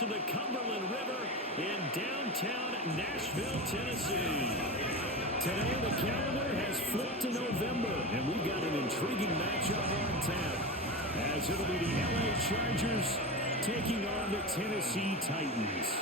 banks of the Cumberland River in downtown Nashville, Tennessee. Today, the calendar has flipped to November, and we've got an intriguing matchup on tap, as it'll be the LA Chargers taking on the Tennessee Titans.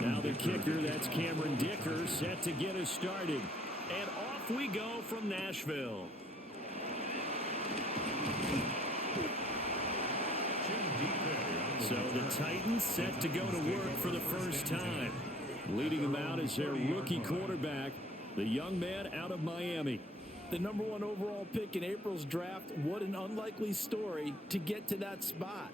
Now the kicker, that's Cameron Dicker, set to get us started. And off we go from Nashville. So the Titans set to go to work for the first time. Leading them out is their rookie quarterback, the young man out of Miami. The #1 overall pick in April's draft. What an unlikely story to get to that spot.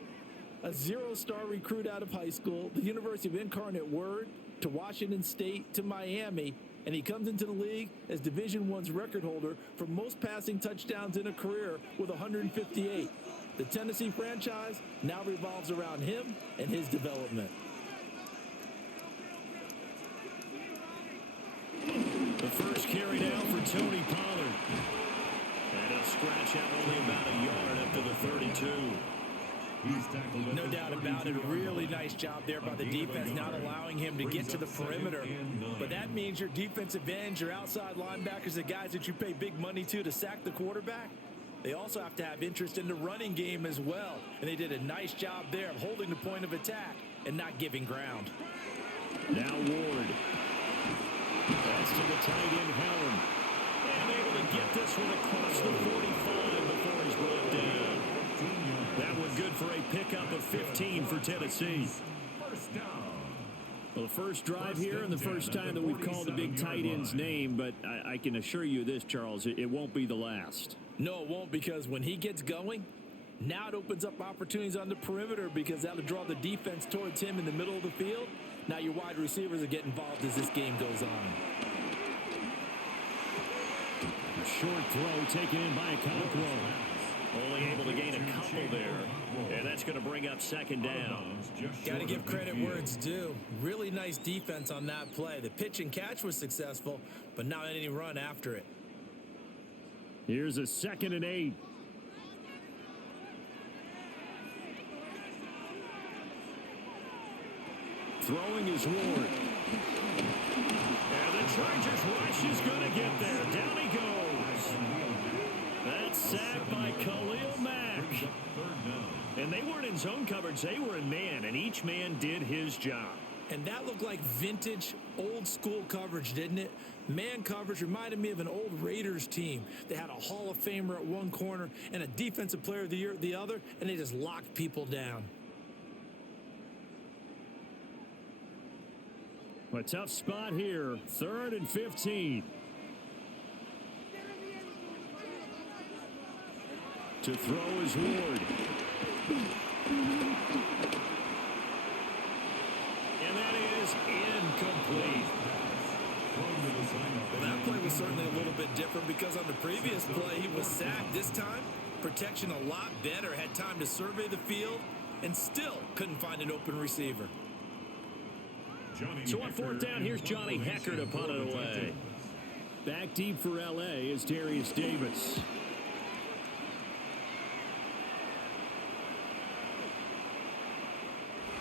A zero-star recruit out of high school, the University of Incarnate Word, to Washington State, to Miami, and he comes into the league as Division I's record holder for most passing touchdowns in a career with 158. The Tennessee franchise now revolves around him and his development. The first carry down for Tony Pollard. And he'll scratch out only about a yard up to the 32. No doubt about it. A really nice job there by the defense, not allowing him to get to the perimeter. But that means your defensive ends, your outside linebackers, the guys that you pay big money to sack the quarterback, they also have to have interest in the running game as well. And they did a nice job there of holding the point of attack and not giving ground. Now Ward. That's to the tight end, Helm. And able to get this one across the 45 before he's brought down. That one good for a pickup of 15 for Tennessee. Well, the first drive here and the first time that we've called the big tight end's name, but I can assure you this, Charles, it won't be the last. No, it won't, because when he gets going, now it opens up opportunities on the perimeter because that'll draw the defense towards him in the middle of the field. Now your wide receivers will get involved as this game goes on. A short throw taken in by Okonkwo. Only able to gain a couple there. And that's going to bring up second down. Got to give credit where it's due. Really nice defense on that play. The pitch and catch was successful, but not any run after it. Here's a 2nd and 8. Throwing is Ward. And the Chargers rush is going to get there. Down he goes. That's sacked by Khalil Mack. And they weren't in zone coverage. They were in man, and each man did his job. And that looked like vintage, old-school coverage, didn't it? Man coverage reminded me of an old Raiders team. They had a Hall of Famer at one corner and a Defensive Player of the Year at the other, and they just locked people down. A tough spot here. 3rd and 15. To throw is Ward. And that is incomplete. Well, that play was certainly a little bit different because on the previous play, he was sacked. This time, protection a lot better. Had time to survey the field and still couldn't find an open receiver. So on 4th down, here's Johnny Hecker to punt it away. Back deep for L.A. is Darius Davis.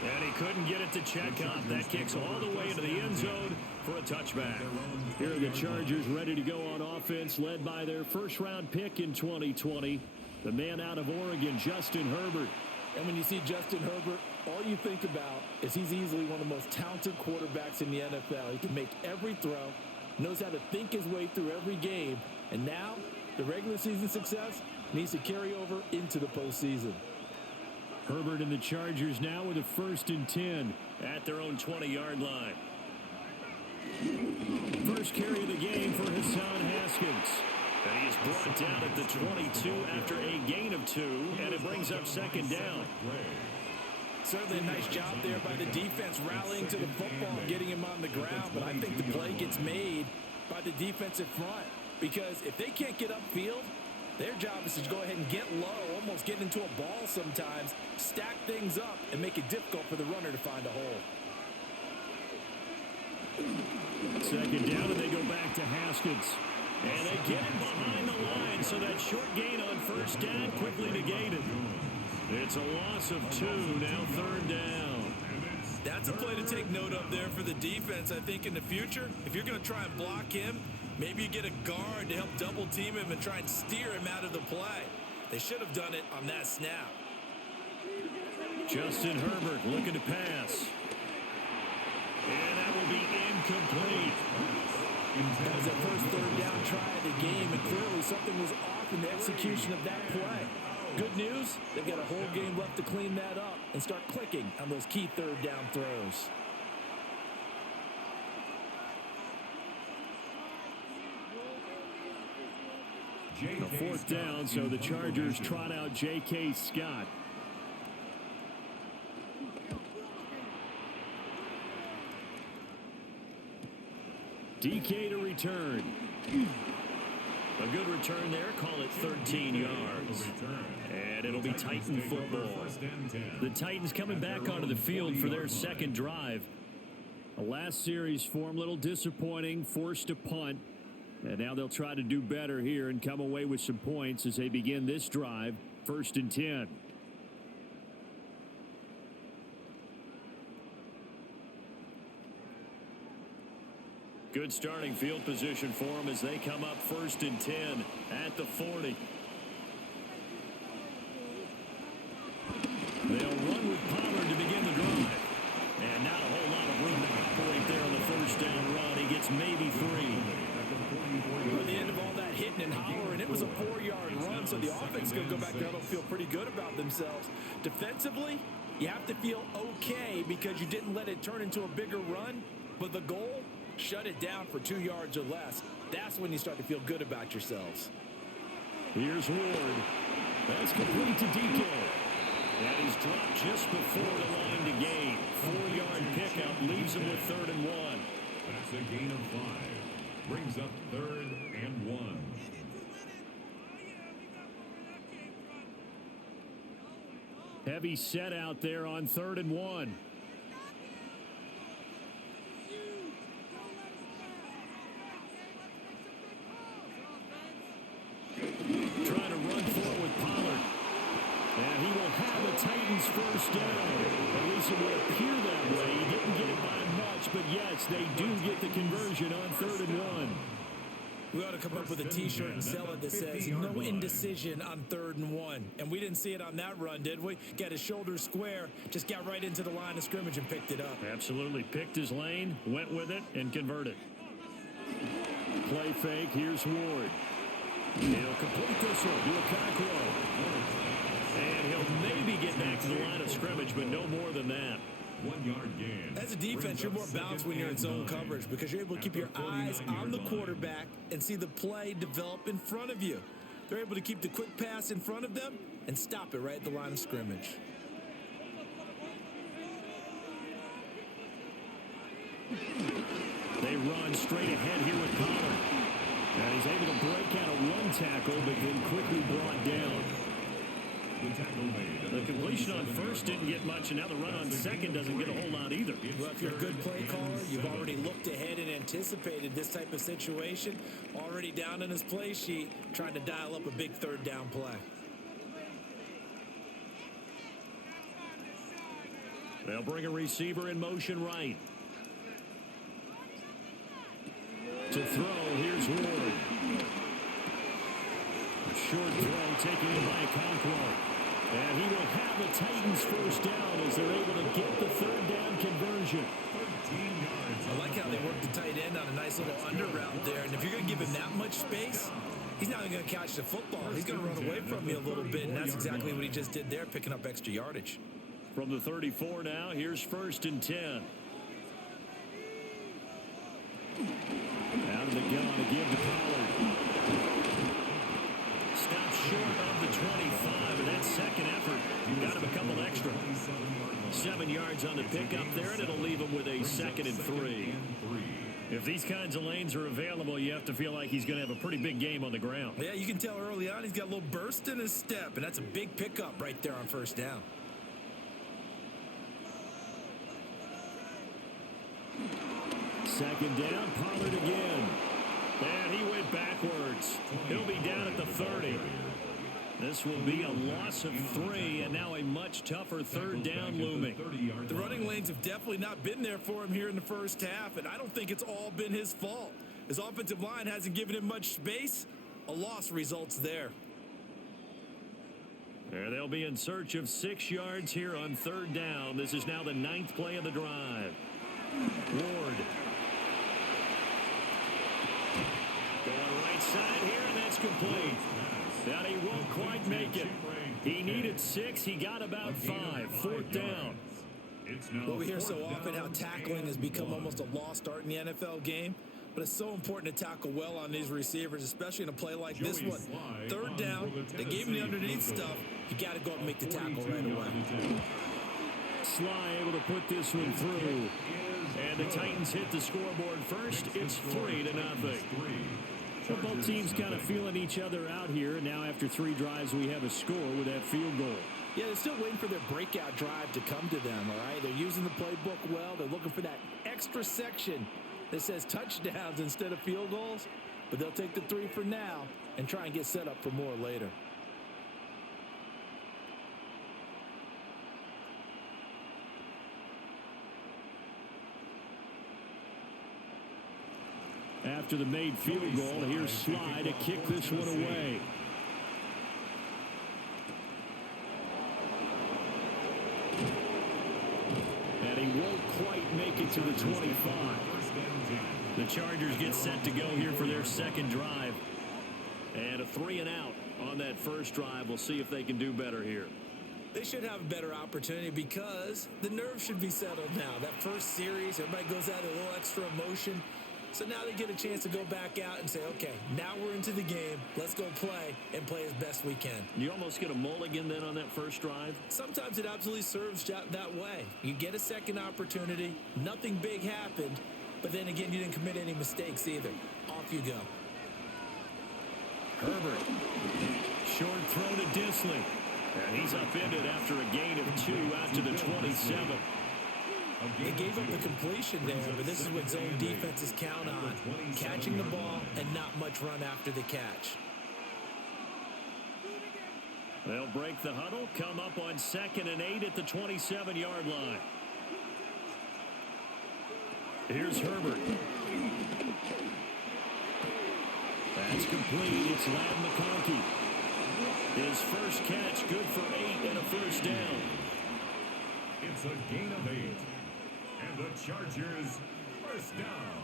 And he couldn't get it to check up. That kicks all the way into the end zone for a touchback. Here are the Chargers ready to go on offense, led by their first-round pick in 2020, the man out of Oregon, Justin Herbert. And when you see Justin Herbert, all you think about is he's easily one of the most talented quarterbacks in the NFL. He can make every throw, knows how to think his way through every game, and now the regular season success needs to carry over into the postseason. Herbert and the Chargers now with a 1st and 10 at their own 20-yard line. First carry of the game for Hassan Haskins. And he is brought down at the 22 after a gain of 2, and it brings up 2nd down. Certainly a nice job there by the defense rallying to the football and getting him on the ground, but I think the play gets made by the defensive front, because if they can't get upfield, their job is to go ahead and get low, almost get into a ball sometimes, stack things up, and make it difficult for the runner to find a hole. Second down, and they go back to Haskins. And they get him behind the line, so that short gain on first down quickly negated. It's a loss of 2, now third down. That's a play to take note of there for the defense, I think, in the future. If you're going to try and block him, maybe you get a guard to help double team him and try and steer him out of the play. They should have done it on that snap. Justin Herbert looking to pass. And that will be incomplete. That was their first third down try of the game, and clearly something was off in the execution of that play. Good news, they've got a whole game left to clean that up and start clicking on those key third down throws. A fourth down, so the Chargers trot out J.K. Scott. DK to return. A good return there. Call it 13 yards. And it'll be Titan football. The Titans coming back onto the field for their second drive. The last series for them, a little disappointing, forced a punt. And now they'll try to do better here and come away with some points as they begin this drive, 1st and 10. Good starting field position for them as they come up 1st and 10 at the 40. They'll run with Pollard to begin the drive. And not a whole lot of room to operate there on the first down run. He gets maybe 3. At the end of all that hitting and hollering, it was a 4-yard run, so the offense is going to go back there and feel pretty good about themselves. Defensively, you have to feel okay because you didn't let it turn into a bigger run, but the goal, shut it down for 2 yards or less. That's when you start to feel good about yourselves. Here's Ward. That's complete to DK. And he's dropped just before the line to gain. 4-yard pickup leaves him with 3rd and 1. That's a gain of 5. Brings up 3rd and 1. Heavy set out there on 3rd and 1. Trying to run for it with Pollard. And he will have the Titans first down. At least it would appear that way. He didn't get it by much, but yes, they do get the conversion on 3rd and 1. We ought to come up with a T-shirt and sell it that says no indecision on 3rd and 1. And we didn't see it on that run, did we? Got his shoulders square, just got right into the line of scrimmage and picked it up. Absolutely. Picked his lane, went with it, and converted. Play fake. Here's Ward. He'll complete this one to Okakwo. And he'll maybe get back to the line of scrimmage, but no more than that. 1-yard gain. As a defense, you're more balanced when you're in zone coverage because you're able to keep your eyes on the quarterback and see the play develop in front of you. They're able to keep the quick pass in front of them and stop it right at the line of scrimmage. They run straight ahead here with Pollard. And he's able to break out a run tackle, but then quickly brought down. The completion on first didn't get much, and now the run on second doesn't get a whole lot either. Well, if you're a good play caller, you've already looked ahead and anticipated this type of situation. Already down in his play sheet, trying to dial up a big 3rd down play. They'll bring a receiver in motion right. To throw, here's Ward. A short throw taken in by Conquo. And he will have the Titans first down as they're able to get the 3rd down conversion. 13 yards. I like how they work the tight end on a nice little under route there. And if you're going to give him that much space, he's not even going to catch the football. He's going to run away from you a little bit, and that's exactly what he just did there, picking up extra yardage. From the 34 now, here's 1st and 10. Out of the gun to give to Pollard. Stopped short of the 25, and that second effort got him a couple extra. 7 yards on the pickup there, and it'll leave him with a 2nd and 3. If these kinds of lanes are available, you have to feel like he's going to have a pretty big game on the ground. Yeah, you can tell early on he's got a little burst in his step, and that's a big pickup right there on first down. Second down, Pollard again. And he went backwards. He'll be down at the 30. This will be a loss of 3, and now a much tougher third down looming. The running lanes have definitely not been there for him here in the first half, and I don't think it's all been his fault. His offensive line hasn't given him much space. A loss results there. And they'll be in search of 6 yards here on third down. This is now the 9th play of the drive. Ward. Going right side here, and that's complete. Now he won't quite make it. He needed 6. He got about 5. Fourth down. Well, we hear so often how tackling has become almost a lost art in the NFL game. But it's so important to tackle well on these receivers, especially in a play like this one. Third down, they gave him the underneath stuff. You got to go up and make the tackle right away. Sly able to put this one through. And the Titans hit the scoreboard first. It's 3-0. So both teams kind of feeling each other out here. Now after 3 drives, we have a score with that field goal. Yeah, they're still waiting for their breakout drive to come to them, all right? They're using the playbook well. They're looking for that extra section that says touchdowns instead of field goals. But they'll take the 3 for now and try and get set up for more later. After the made field goal, here's Sly to kick this one away. And he won't quite make it to the 25. The Chargers get set to go here for their second drive. And a 3 and out on that first drive. We'll see if they can do better here. They should have a better opportunity because the nerves should be settled now. That first series, everybody goes out a little extra emotion. So now they get a chance to go back out and say, okay, now we're into the game. Let's go play and play as best we can. You almost get a mulligan then on that first drive? Sometimes it absolutely serves that way. You get a second opportunity. Nothing big happened. But then again, you didn't commit any mistakes either. Off you go. Herbert. Short throw to Disley. And he's upended after a gain of 2 out to the 27. They gave up the completion there, but this is what zone defenses count on. Catching the ball and not much run after the catch. They'll break the huddle, come up on 2nd and 8 at the 27-yard line. Here's Herbert. That's complete. It's Ladd McConkey. His first catch, good for 8 and a first down. It's a gain of 8. And the Chargers, first down.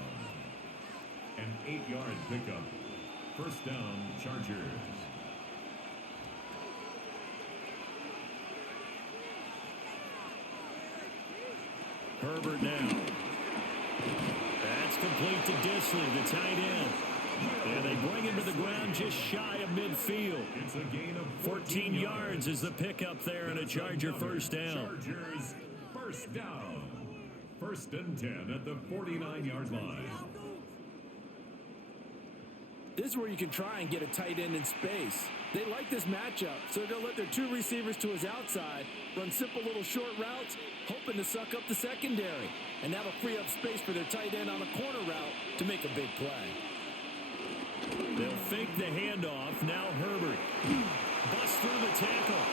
An 8-yard pickup. First down, Chargers. Herbert now. That's complete to Disley, the tight end. And they bring him to the ground just shy of midfield. It's a gain of 14 yards is the pickup there and a Charger first down. Chargers, first down. 1st and 10 at the 49-yard line. This is where you can try and get a tight end in space. They like this matchup, so they're going to let their 2 receivers to his outside run simple little short routes, hoping to suck up the secondary. And that'll free up space for their tight end on a corner route to make a big play. They'll fake the handoff. Now Herbert. Busts through the tackle.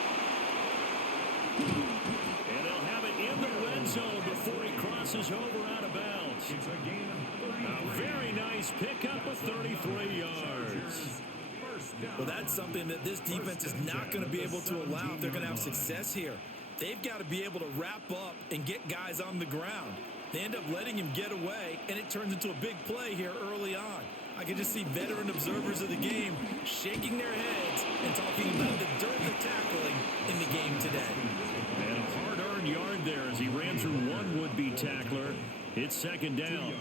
And they'll have it in the red zone before he crosses over out of bounds. It's a gain of 33. A very nice pickup of 33 yards. Well, that's something that this defense is not going to be able to allow if they're going to have success here. They've got to be able to wrap up and get guys on the ground. They end up letting him get away, and it turns into a big play here early on. I can just see veteran observers of the game shaking their heads and talking about the dearth of tackling in the game today. And a hard-earned yard there as he ran through one would-be tackler. It's second down.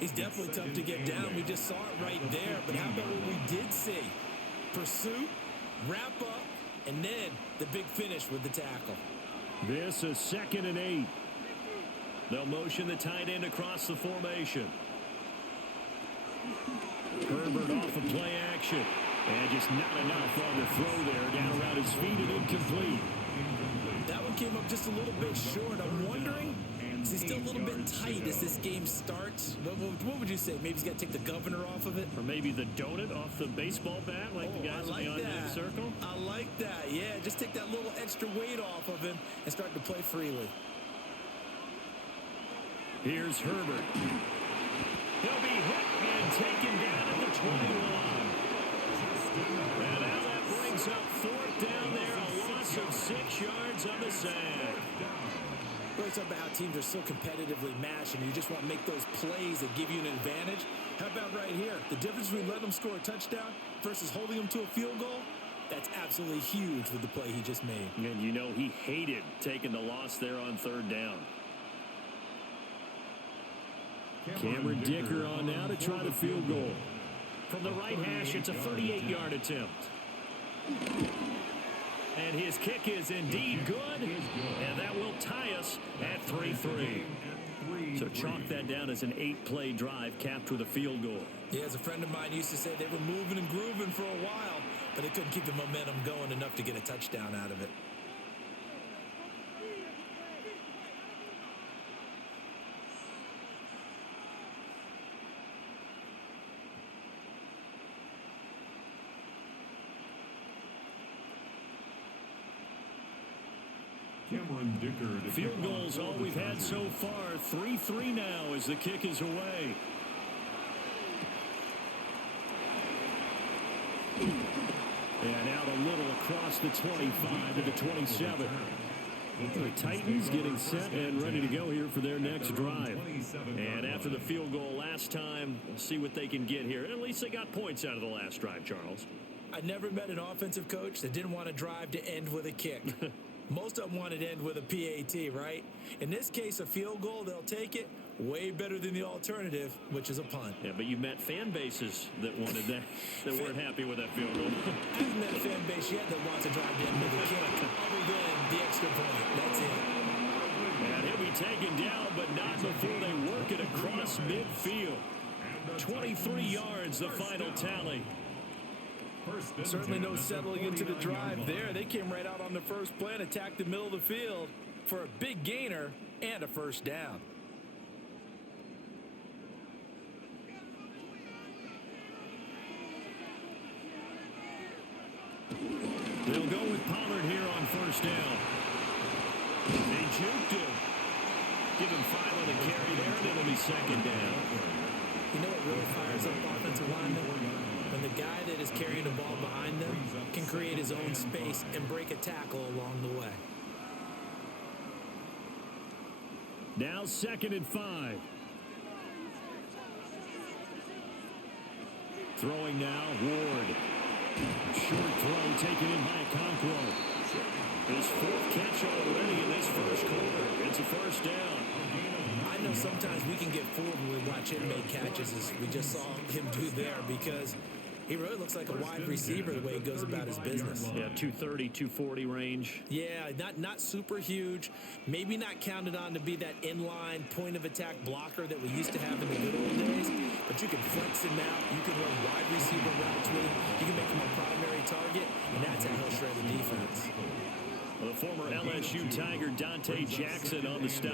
He's definitely tough to get down. We just saw it right there. But how about what we did see? Pursuit, wrap up, and then the big finish with the tackle. This is 2nd and 8. They'll motion the tight end across the formation. Herbert off of play action. And just not enough on the throw there. Down around his feet and incomplete. That one came up just a little bit short. I'm wondering, is he still a little bit tight as this game starts? What would you say? Maybe he's got to take the governor off of it? Or maybe the donut off the baseball bat like the guys in the on-deck circle? I like that. Yeah, just take that little extra weight off of him and start to play freely. Here's Herbert. He'll be hit and taken down at the 21. And now that brings up fourth down there, a loss of 6 yards on the sack. We're talking about how teams are so competitively matched and you just want to make those plays that give you an advantage. How about right here? The difference between letting them score a touchdown versus holding them to a field goal, that's absolutely huge with the play he just made. And you know he hated taking the loss there on third down. Cameron Dicker on now to try the field goal. From the right hash, it's a 38-yard attempt. And his kick is indeed good, and that will tie us at 3-3. So chalk that down as an 8-play drive capped with a field goal. Yeah, as a friend of mine used to say, they were moving and grooving for a while, but they couldn't keep the momentum going enough to get a touchdown out of it. Cameron Dicker. Field goals all we've had so far. 3-3 now as the kick is away. And out a little across the 25 to the 27. The Titans getting set and ready to go here for their next drive. And after the field goal last time, we'll see what they can get here. At least they got points out of the last drive, Charles. I never met an offensive coach that didn't want to drive to end with a kick. Most of them wanted to end with a PAT, right? In this case, a field goal, they'll take it. Way better than the alternative, which is a punt. Yeah, but you met fan bases that wanted that, that weren't happy with that field goal. I haven't met a fan base yet that wants to drive to end with a kick, other than the extra point. That's it. And he'll be taken down, but not before they work it across midfield. 23 yards, the final tally. Certainly no settling into the drive there. They came right out on the first play and attacked the middle of the field for a big gainer and a first down. They'll go with Pollard here on first down. They juked him. Give him 5 on the carry there, and it'll be second down. You know what really fires up offensive linemen? When the guy that is carrying the ball behind them can create his own space and break a tackle along the way. Now 2nd and 5. Throwing now, Ward. Short throw taken in by Okonkwo. His 4th catch already in this first quarter. It's a first down. I know sometimes we can get fooled when we watch him make catches, as we just saw him do there, because he really looks like a wide receiver the way he goes about his business. Yeah, 230, 240 range. Yeah, not super huge. Maybe not counted on to be that inline point of attack blocker that we used to have in the good old days. But you can flex him out. You can run wide receiver routes with him. You can make him a primary target, and that's how he'll shred the defense. Well, the former LSU Tiger Dante Jackson on the stop.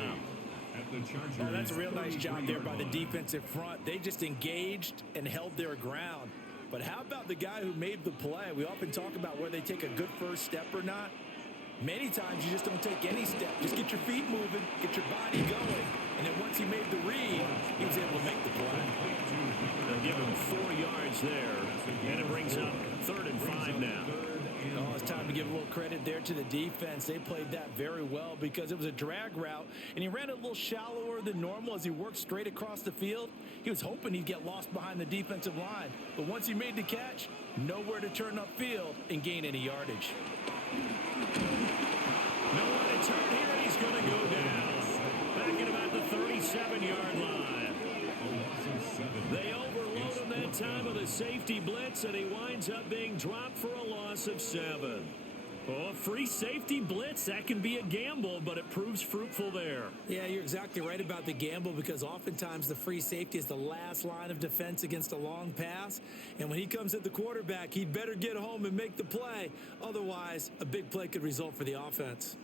Oh, that's a real nice job there by the defensive front. They just engaged and held their ground. But how about the guy who made the play? We often talk about whether they take a good first step or not. Many times you just don't take any step. Just get your feet moving, get your body going. And then once he made the read, he was able to make the play. They'll give him 4 yards there. And it brings up 3rd and 5 now. Oh, it's time to give a little credit there to the defense. They played that very well because it was a drag route, and he ran it a little shallower than normal as he worked straight across the field. He was hoping he'd get lost behind the defensive line, but once he made the catch, nowhere to turn upfield and gain any yardage. Nowhere to turn here, and he's going to go down. Back at about the 37-yard line. They overload him that time with a safety blitz, and he winds up being dropped for a loss of 7. Oh, free safety blitz, that can be a gamble, but it proves fruitful there. Yeah, you're exactly right about the gamble because oftentimes the free safety is the last line of defense against a long pass. And when he comes at the quarterback, he'd better get home and make the play. Otherwise, a big play could result for the offense.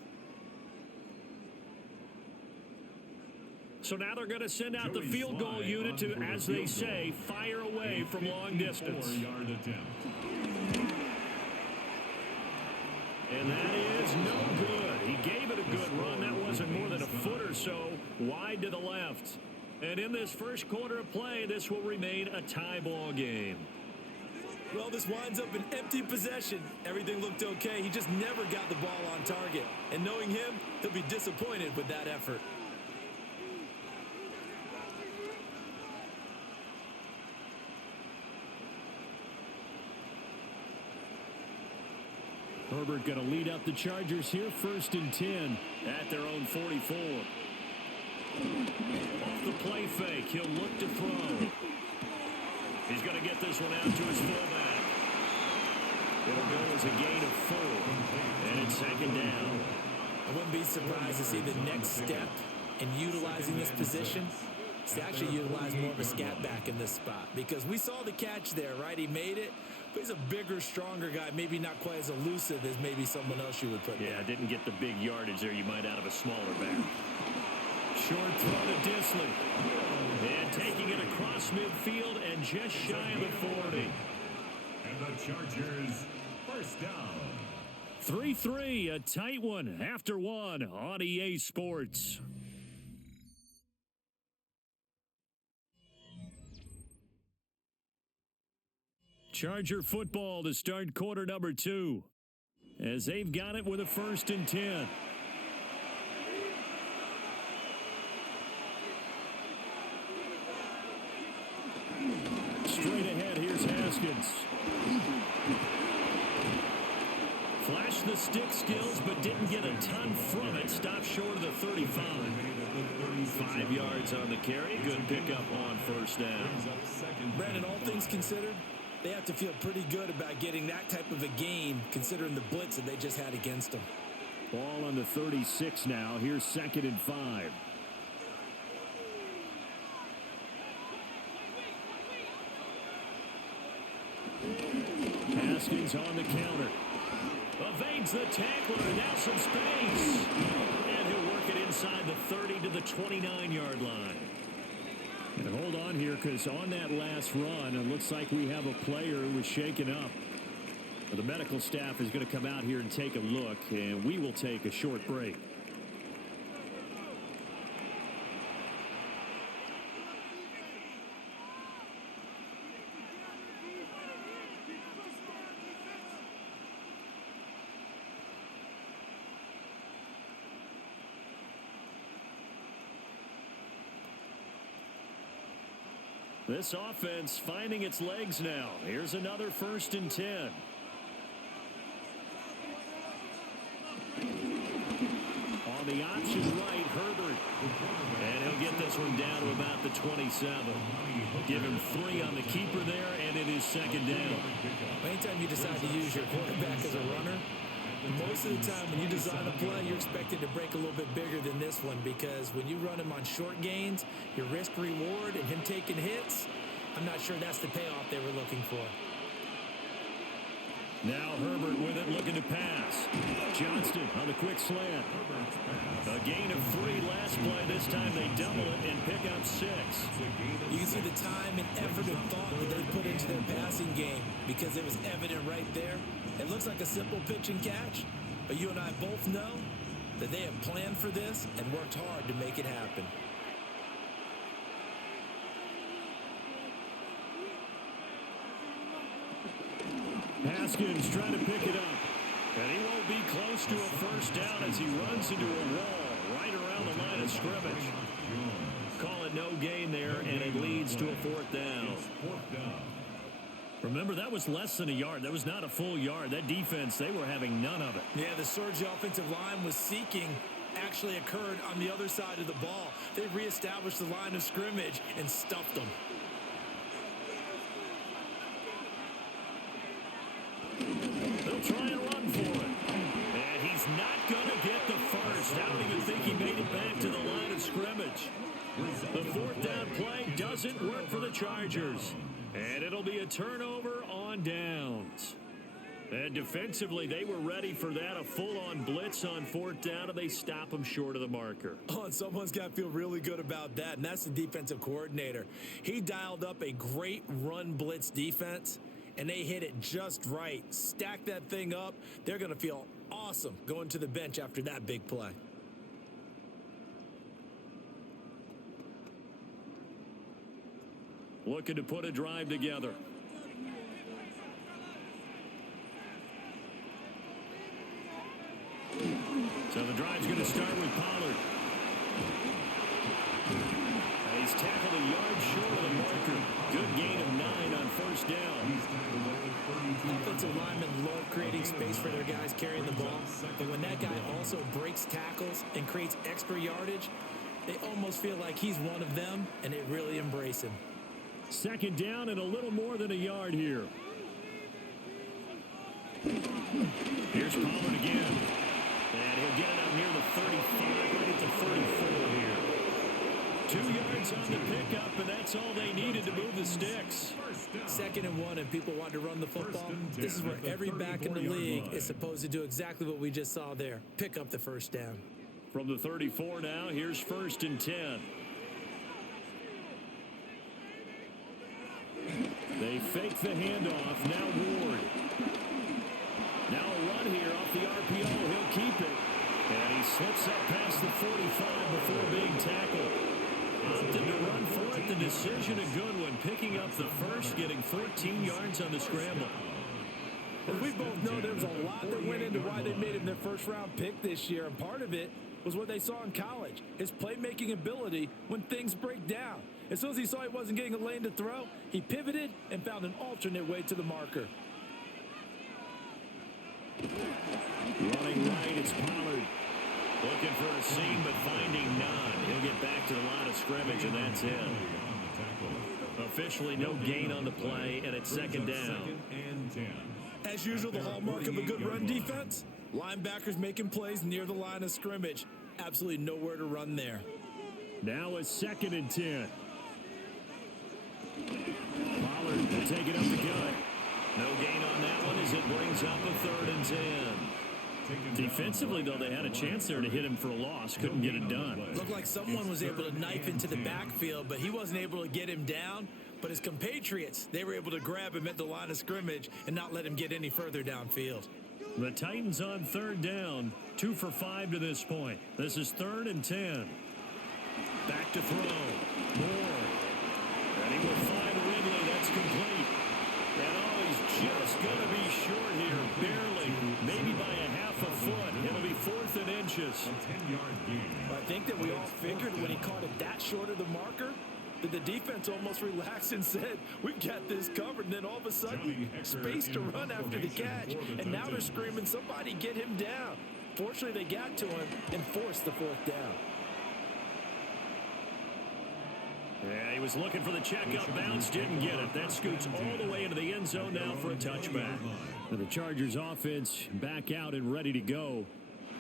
So now they're going to send out the field goal unit to, as they say, fire away from long distance. 4-yard attempt. And that is no good. He gave it a good run. That wasn't more than a foot or so wide to the left. And in this first quarter of play, this will remain a tie ball game. Well, this winds up an empty possession. Everything looked okay. He just never got the ball on target. And knowing him, he'll be disappointed with that effort. Herbert going to lead up the Chargers here, 1st and 10 at their own 44. Off the play fake, he'll look to throw. He's going to get this one out to his fullback. It'll go as a gain of 4, and it's 2nd down. I wouldn't be surprised to see the next step in utilizing this position is to actually utilize more of a scat back in this spot because we saw the catch there, right? He made it. But he's a bigger, stronger guy, maybe not quite as elusive as maybe someone else you would put Yeah, there. didn't get the big yardage there you might out of a smaller back. Short throw to Disley. And taking it across midfield and just shy of the 40. And the Chargers, 1st down. 3-3, a tight one after one on EA Sports. Charger football to start quarter number 2 as they've got it with a 1st and 10. Straight ahead, here's Haskins. Flashed the stick skills, but didn't get a ton from it. Stopped short of the 35. 5 yards on the carry. Good pickup on 1st down. Brandon, all things considered, they have to feel pretty good about getting that type of a game considering the blitz that they just had against them. Ball on the 36 now. Here's 2nd and 5. Haskins on the counter. Evades the tackler, and now some space. And he'll work it inside the 30 to the 29-yard line. And hold on here, because on that last run, it looks like we have a player who was shaken up. The medical staff is going to come out here and take a look, and we will take a short break. This offense finding its legs now. Here's another 1st and 10. On the option right, Herbert. And he'll get this one down to about the 27. Give him 3 on the keeper there, and it is 2nd down. Anytime you decide to use your quarterback as a runner, most of the time when you design a play, you're expected to break a little bit bigger than this one because when you run him on short gains, your risk reward and him taking hits, I'm not sure that's the payoff they were looking for. Now Herbert with it, looking to pass. Johnston on the quick slant. A gain of 3 last play. This time they double it and pick up 6. You can see the time and effort and thought that they put into their passing game because it was evident right there. It looks like a simple pitch and catch, but you and I both know that they have planned for this and worked hard to make it happen. Haskins trying to pick it up. And he won't be close to a 1st down as he runs into a wall right around the line of scrimmage. Call it no gain there, and it leads to a 4th down. Remember, that was less than a yard. That was not a full yard. That defense, they were having none of it. Yeah, the surge the offensive line was seeking actually occurred on the other side of the ball. They reestablished the line of scrimmage and stuffed them. They'll try and run for it. doesn't work for the Chargers. And it'll be a turnover on downs. And defensively, they were ready for that. A full-on blitz on fourth down, and they stop them short of the marker. Oh, and someone's got to feel really good about that, and that's the defensive coordinator. He dialed up a great run blitz defense, and they hit it just right. Stack that thing up. They're going to feel awesome going to the bench after that big play. Looking to put a drive together. So the drive's going to start with Pollard. He's tackled a yard short of the marker. Good gain of 9 on first down. Offensive linemen love creating space for their guys carrying the ball. But when that guy also breaks tackles and creates extra yardage, they almost feel like he's one of them, and they really embrace him. Second down and a little more than a yard here. Here's Pollard again. And he'll get it up near the 35, right at the 34 here. 2 yards on the pickup, and that's all they needed to move the sticks. 2nd and 1, and people want to run the football. This is where every back in the league is supposed to do exactly what we just saw there. Pick up the first down. From the 34 now, here's 1st and 10. They fake the handoff. Now Ward. Now a run here off the RPO. He'll keep it. And he slips up past the 45 before being tackled. Opted to run for it. The decision a good one. Picking up the first, getting 14 yards on the scramble. As we both know, there was a lot that went into why they made him their first-round pick this year, and part of it was what they saw in college, his playmaking ability when things break down. As soon as he saw he wasn't getting a lane to throw, he pivoted and found an alternate way to the marker. Running right, it's Pollard. Looking for a seam, but finding none. He'll get back to the line of scrimmage, and that's it. Officially no gain on the play, and it's 2nd down. As usual, the hallmark of a good run defense, linebackers making plays near the line of scrimmage. Absolutely nowhere to run there. Now it's 2nd and 10. Pollard will take it up the gut. No gain on that one as it brings up a 3rd and 10. Defensively, though, they had a chance there to hit him for a loss. Couldn't get it done. Looked like someone was able to knife into the backfield, but he wasn't able to get him down. But his compatriots, they were able to grab him at the line of scrimmage and not let him get any further downfield. The Titans on 3rd down, 2 for 5 to this point. This is 3rd and 10. Back to throw. Moore. And he will find Ridley. That's complete. And he's just going to be short here. Barely. Maybe by a half a foot. It'll be 4th and inches. A 10-yard gain. I think that we all figured when he caught it that short of the marker, that the defense almost relaxed and said, we got this covered. And then all of a sudden, space to run after the catch. And now they're screaming, somebody get him down. Fortunately, they got to him and forced the 4th down. Yeah, he was looking for the check-up bounce, didn't get it. That scoots all the way into the end zone now for a touchback. The Chargers offense back out and ready to go.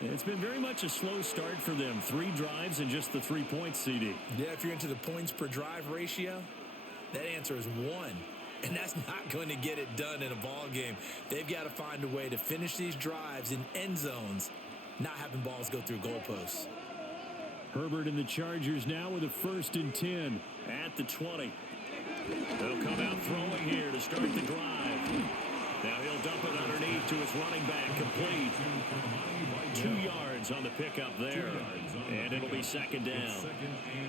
It's been very much a slow start for them. 3 drives and just the 3 points, CD. Yeah, if you're into the points per drive ratio, that answer is 1. And that's not going to get it done in a ball game. They've got to find a way to finish these drives in end zones, not having balls go through goalposts. Herbert and the Chargers now with a 1st and 10 at the 20. They'll come out throwing here to start the drive. Now he'll dump it underneath to his running back, complete. 2 yards on the pickup there, and it'll be 2nd down.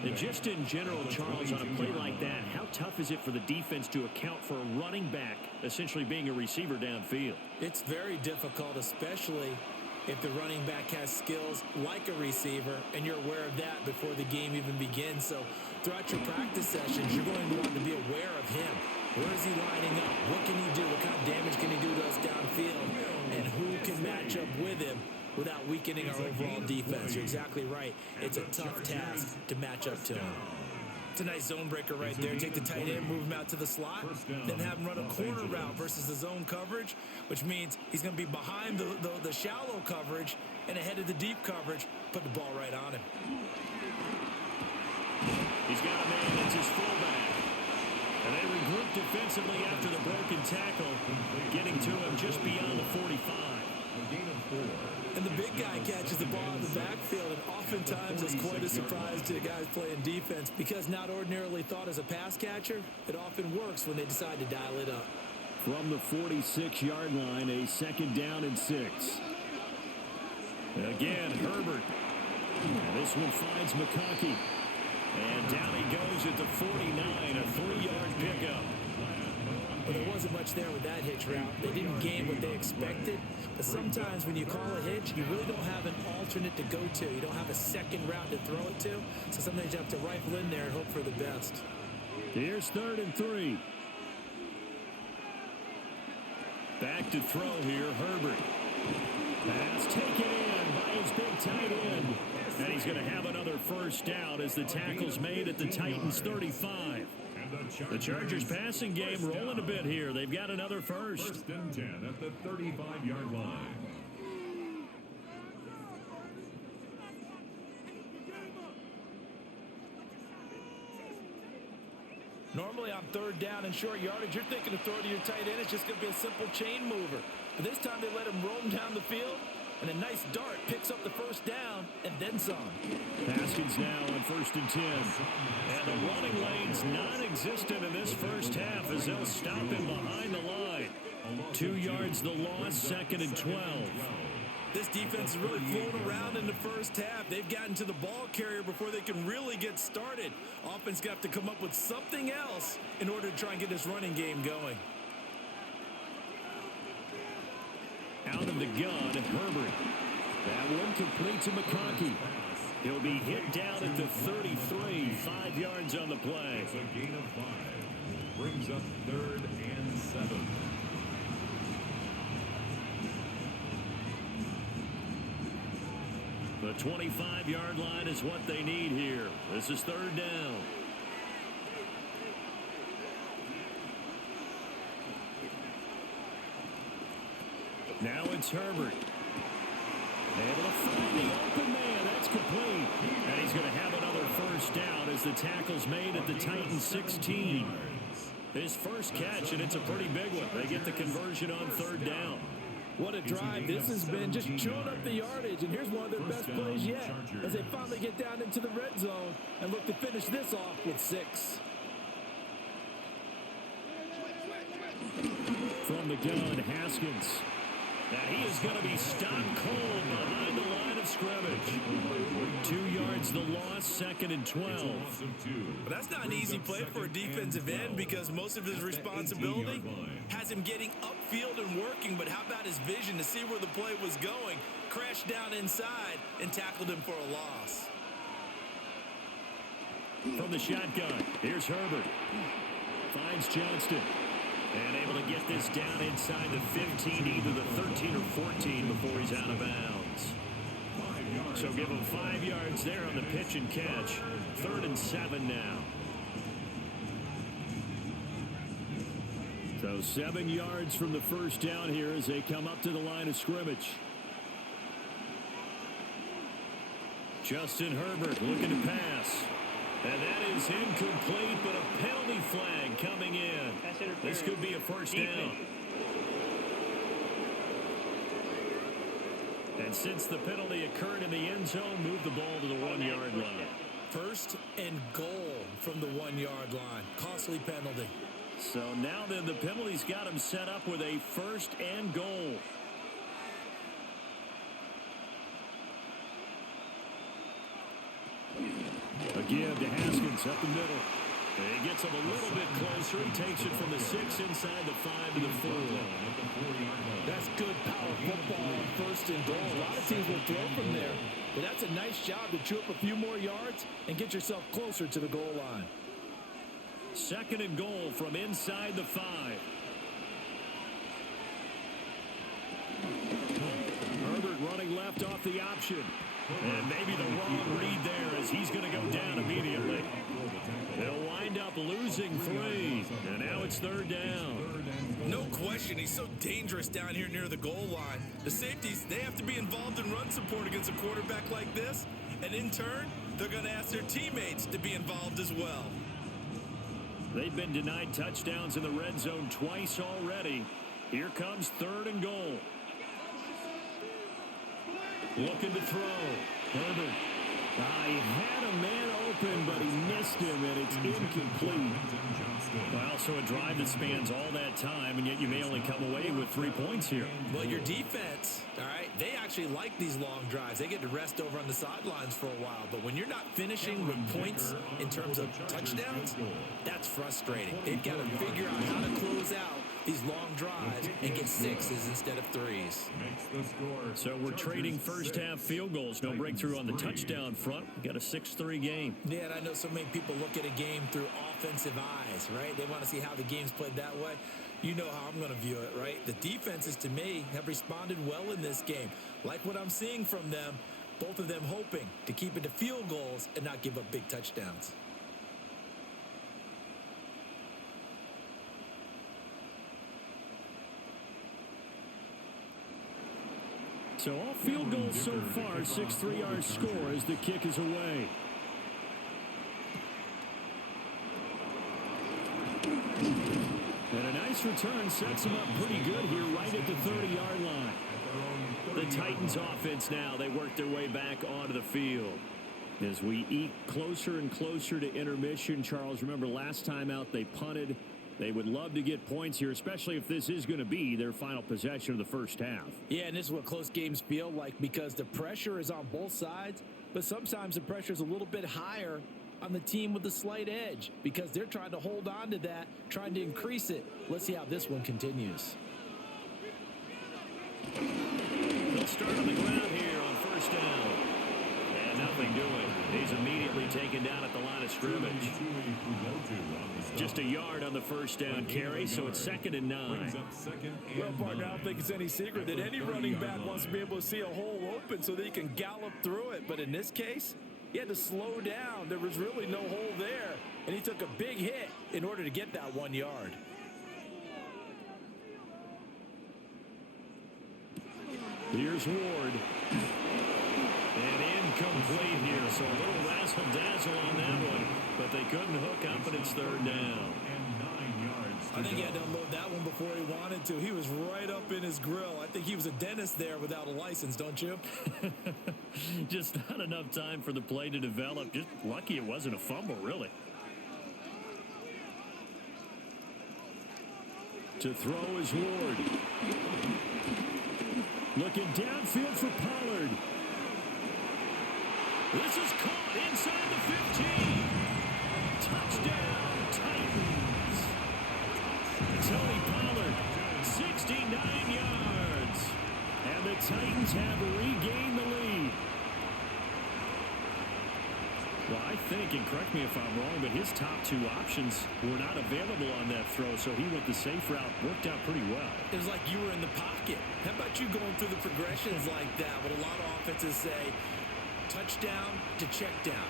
And just in general, Charles, on a play like that, how tough is it for the defense to account for a running back essentially being a receiver downfield? It's very difficult, especially if the running back has skills like a receiver, and you're aware of that before the game even begins. So throughout your practice sessions, you're going to want to be aware of him. Where is he lining up? What can he do? What kind of damage can he do to us downfield? And who can match up with him without weakening our overall defense? You're exactly right. It's a tough task to match up to him. It's a nice zone breaker right there. Take the tight end, move him out to the slot, then have him run a corner route versus the zone coverage, which means he's going to be behind the shallow coverage and ahead of the deep coverage. Put the ball right on him. He's got a man that's his fullback. And they regroup defensively after the broken tackle, getting to him just beyond the 45. A gain of 4. And the big guy catches the ball in the backfield, and oftentimes it's quite a surprise to the guys playing defense because not ordinarily thought as a pass catcher, it often works when they decide to dial it up. From the 46-yard line, a 2nd down and 6. Again, Herbert. And this one finds McConkey. And down he goes at the 49, a 3-yard pickup. Well, there wasn't much there with that hitch route. They didn't gain what they expected. But sometimes when you call a hitch, you really don't have an alternate to go to. You don't have a second route to throw it to. So sometimes you have to rifle in there and hope for the best. Here's 3rd and 3. Back to throw here, Herbert. Pass taken in by his big tight end. And he's going to have another 1st down as the tackle's made at the Titans' 35. The Chargers passing game rolling a bit here. They've got another 1st. 1st and 10 at the 35-yard line. Normally on 3rd down and short yardage, you're thinking to throw to your tight end. It's just going to be a simple chain mover. But this time they let him roam down the field. And a nice dart picks up the 1st down and then some. Haskins now on 1st and 10. And the running lane's non-existent in this 1st half as they'll stop him behind the line. 2 yards the loss, 2nd and 12. This defense is really flown around in the 1st half. They've gotten to the ball carrier before they can really get started. Offense got to come up with something else in order to try and get this running game going. Out of the gun, Herbert. That one complete to McConkey. He'll be hit down at the 33, 5 yards on the play. It's a gain of 5. Brings up 3rd and 7. The 25-yard line is what they need here. This is 3rd down. Now it's Herbert. Able to find the open man. That's complete. And he's going to have another 1st down as the tackle's made at the Titans' 16. His 1st catch, and it's a pretty big one. They get the conversion on 3rd down. What a drive this has been, just chewing up the yardage. And here's one of their best plays yet as they finally get down into the red zone and look to finish this off with 6. From the gun, Haskins. And he is going to be stopped cold behind the line of scrimmage. 2 yards the loss, 2nd and 12. But that's not an easy play for a defensive end because most of his responsibility has him getting upfield and working. But how about his vision to see where the play was going? Crashed down inside and tackled him for a loss. From the shotgun, here's Herbert. Finds Johnston. And able to get this down inside the 15, either the 13 or 14 before he's out of bounds. So give him 5 yards there on the pitch and catch. 3rd and 7 now. So 7 yards from the 1st down here as they come up to the line of scrimmage. Justin Herbert looking to pass. And that is incomplete, but a penalty flag coming in. This could be a 1st down. And since the penalty occurred in the end zone, move the ball to the 1-yard line. 1st and goal from the 1-yard line. Costly penalty. So now then the penalty's got him set up with a 1st and goal. Again to Haskins up the middle. He gets him a little bit closer. He takes it from the 6 inside the 5 to the 4. That's good power football on 1st and goal. A lot of teams will throw from there. But that's a nice job to chew up a few more yards and get yourself closer to the goal line. 2nd and goal from inside the 5. Herbert running left off the option. And maybe the wrong read there as he's going to go down immediately. They'll wind up losing 3. And now it's 3rd down. No question, he's so dangerous down here near the goal line. The safeties, they have to be involved in run support against a quarterback like this. And in turn, they're going to ask their teammates to be involved as well. They've been denied touchdowns in the red zone twice already. Here comes 3rd and goal. Looking to throw. Herbert. He had a man open, but he missed him, and it's incomplete. Well, so a drive that spans all that time, and yet you may only come away with 3 points here. Well, your defense, all right, they actually like these long drives. They get to rest over on the sidelines for a while. But when you're not finishing with points in terms of touchdowns, that's frustrating. They've got to figure out how to close out these long drives and get 6s instead of 3s. So we're trading first-half field goals. No breakthrough on the touchdown front. We got a 6-3 game. Yeah, and I know so many people look at a game through offensive eyes, right? They want to see how the game's played that way. You know how I'm going to view it, right? The defenses, to me, have responded well in this game. Like what I'm seeing from them, both of them hoping to keep it to field goals and not give up big touchdowns. So all field goals so far, 6-3 our score as the kick is away. And a nice return sets them up pretty good here right at the 30-yard line. The Titans offense now, they work their way back onto the field. As we eke closer and closer to intermission, Charles, remember last time out they punted. They would love to get points here, especially if this is going to be their final possession of the first half. Yeah, and this is what close games feel like because the pressure is on both sides, but sometimes the pressure is a little bit higher on the team with the slight edge because they're trying to hold on to that, trying to increase it. Let's see how this one continues. They'll start on the ground here on first down. And nothing doing. He's immediately taken down at the line of scrimmage. Just a yard on the first down carry, so it's 2nd and 9. Well, partner, I don't think it's any secret that any running back wants to be able to see a hole open so that he can gallop through it. But in this case, he had to slow down. There was really no hole there, and he took a big hit in order to get that 1 yard. Here's Ward. And incomplete here, so a little razzle-dazzle on that one, but they couldn't hook up, and it's 3rd down. I think he had to unload that one before he wanted to. He was right up in his grill. I think he was a dentist there without a license, don't you? Just not enough time for the play to develop. Just lucky it wasn't a fumble, really. To throw is Ward. Looking downfield for Pollard. This is caught inside the 15. Touchdown, Titans. Tony Pollard, 69 yards. And the Titans have regained the lead. Well, I think, and correct me if I'm wrong, but his top 2 options were not available on that throw, so he went the safe route. Worked out pretty well. It was like you were in the pocket. How about you going through the progressions like that? What a lot of offenses say, touchdown to check down.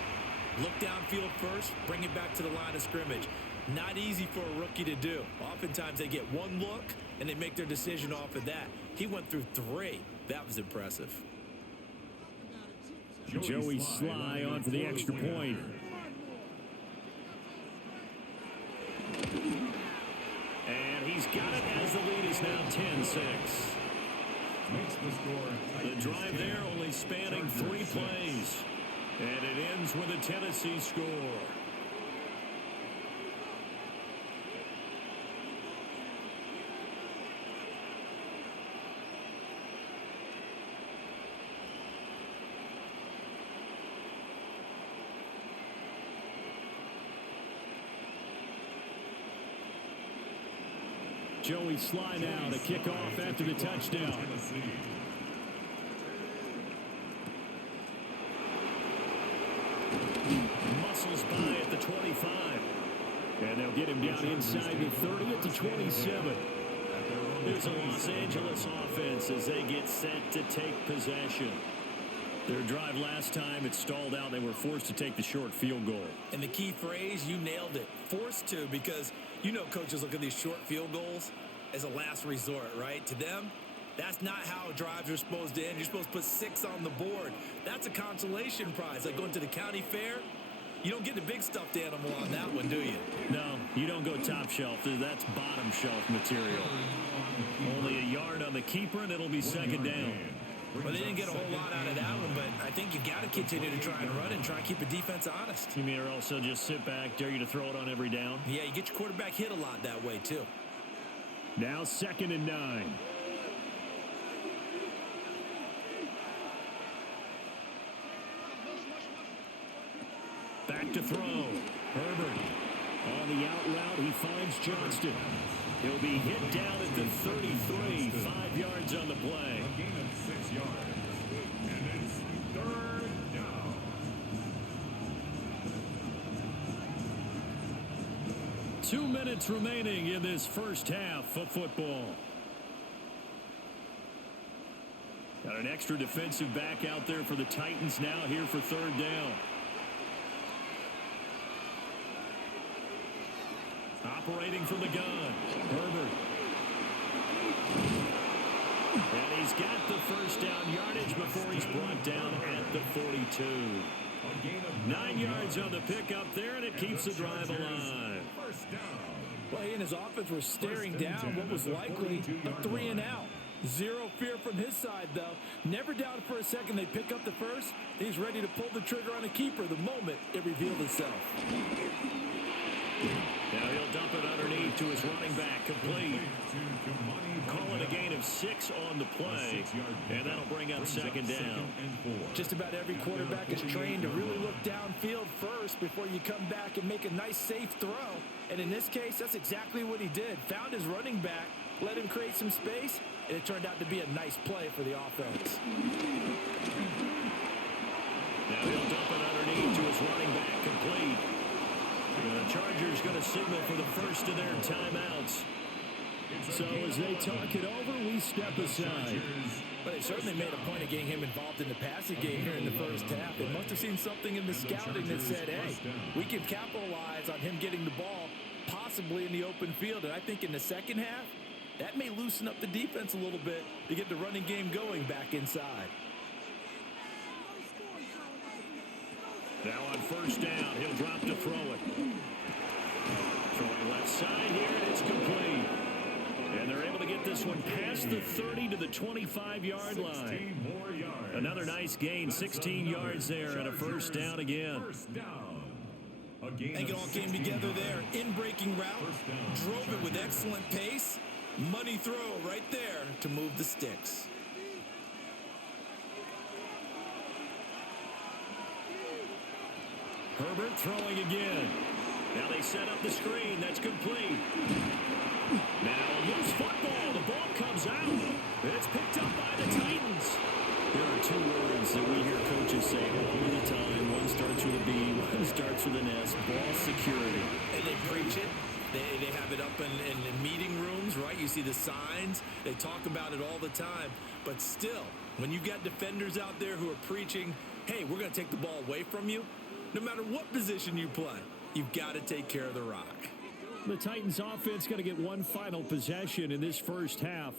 Look downfield first, bring it back to the line of scrimmage. Not easy for a rookie to do. Oftentimes they get one look, and they make their decision off of that. He went through 3. That was impressive. Joey Sly on for the extra point. And he's got it as the lead is now 10-6. The drive there only spanning 3 plays. And it ends with a Tennessee score. Joey Sly now to kick off after the touchdown. Muscles by at the 25. And they'll get him down inside the 30 at the 27. Here's a Los Angeles offense as they get set to take possession. Their drive last time, it stalled out. They were forced to take the short field goal. And the key phrase, you nailed it. Forced to, because you know coaches look at these short field goals as a last resort, right? To them, that's not how drives are supposed to end. You're supposed to put 6 on the board. That's a consolation prize. Like going to the county fair, You don't get the big stuffed animal on that one, do you? No, you don't go top shelf. That's bottom shelf material. Only a yard on the keeper, and it'll be second down. Well, they didn't get a whole lot out of that one, but I think you got to continue to try and run and try and keep the defense honest. You mean or also just sit back, dare you to throw it on every down? Yeah, you get your quarterback hit a lot that way, too. Now 2nd and 9. Back to throw. Herbert. On the out route, he finds Johnston. He'll be hit down at the 33, 5 yards on the play. A gain of 6 yards. And it's 3rd down. Two minutes remaining in this first half of football. Got an extra defensive back out there for the Titans now here for 3rd down. Operating from the gun, Herbert. And he's got the first down yardage before he's brought down at the 42. 9 yards on the pickup there, and it keeps the drive alive. Well, he and his offense were staring down what was likely a 3 and out. Zero fear from his side, though. Never doubted for a second they pick up the first. He's ready to pull the trigger on a keeper the moment it revealed itself. Now he'll dump it underneath to his running back, complete. Call it a gain of 6 on the play, and that'll bring up 2nd down. Just about every quarterback is trained to really look downfield first before you come back and make a nice, safe throw. And in this case, that's exactly what he did. Found his running back, let him create some space, and it turned out to be a nice play for the offense. Now he'll dump it underneath to his running back, complete. The Chargers going to signal for the first of their timeouts. So as they talk it over, we step aside. But they certainly made a point of getting him involved in the passing game here in the first half. They must have seen something in the scouting that said, hey, we can capitalize on him getting the ball possibly in the open field. And I think in the second half, that may loosen up the defense a little bit to get the running game going back inside. Now on first down, he'll drop to throw it. Throwing left side here, and it's complete. And they're able to get this one past the 30 to the 25-yard line. Another nice gain, 16 yards there, and a first down again. I think it all came together there. In-breaking route, drove it with excellent pace. Money throw right there to move the sticks. Herbert throwing again. Now they set up the screen. That's complete. Now a loose football. The ball comes out. It's picked up by the Titans. There are 2 words that we hear coaches say all the time. One starts with a B, one starts with an S. Ball security. And they preach it. They have it up in meeting rooms, right? You see the signs. They talk about it all the time. But still, when you've got defenders out there who are preaching, hey, we're going to take the ball away from you, no matter what position you play, you've got to take care of the rock. The Titans offense going to get one final possession in this first half.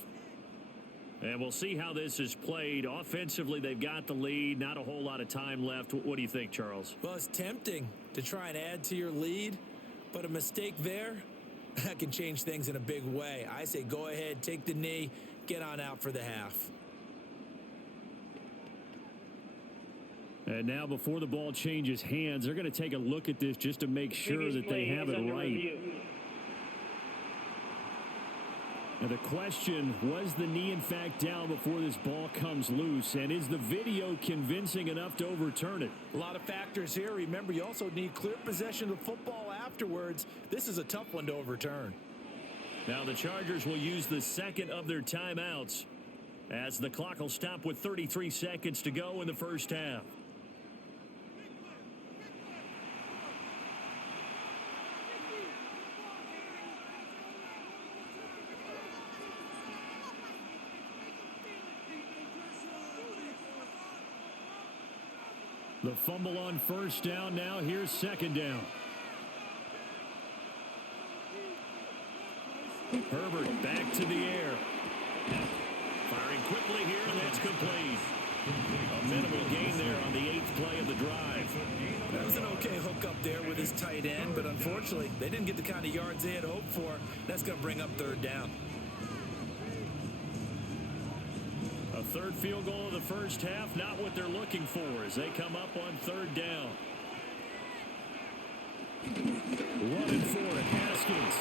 And we'll see how this is played. Offensively, they've got the lead. Not a whole lot of time left. What do you think, Charles? Well, it's tempting to try and add to your lead, but a mistake there, that can change things in a big way. I say go ahead, take the knee, get on out for the half. And now before the ball changes hands, they're going to take a look at this just to make sure that they have it right. Now the question, was the knee in fact down before this ball comes loose? And is the video convincing enough to overturn it? A lot of factors here. Remember, you also need clear possession of the football afterwards. This is a tough one to overturn. Now the Chargers will use the second of their timeouts as the clock will stop with 33 seconds to go in the first half. The fumble on first down. Now here's second down. Herbert back to the air. Firing quickly here, and that's complete. A minimal gain there on the 8th play of the drive. That was an okay hook up there with his tight end, but unfortunately, they didn't get the kind of yards they had hoped for. That's going to bring up 3rd down. A 3rd field goal of the first half, not what they're looking for as they come up on 3rd down. Running for it, Haskins.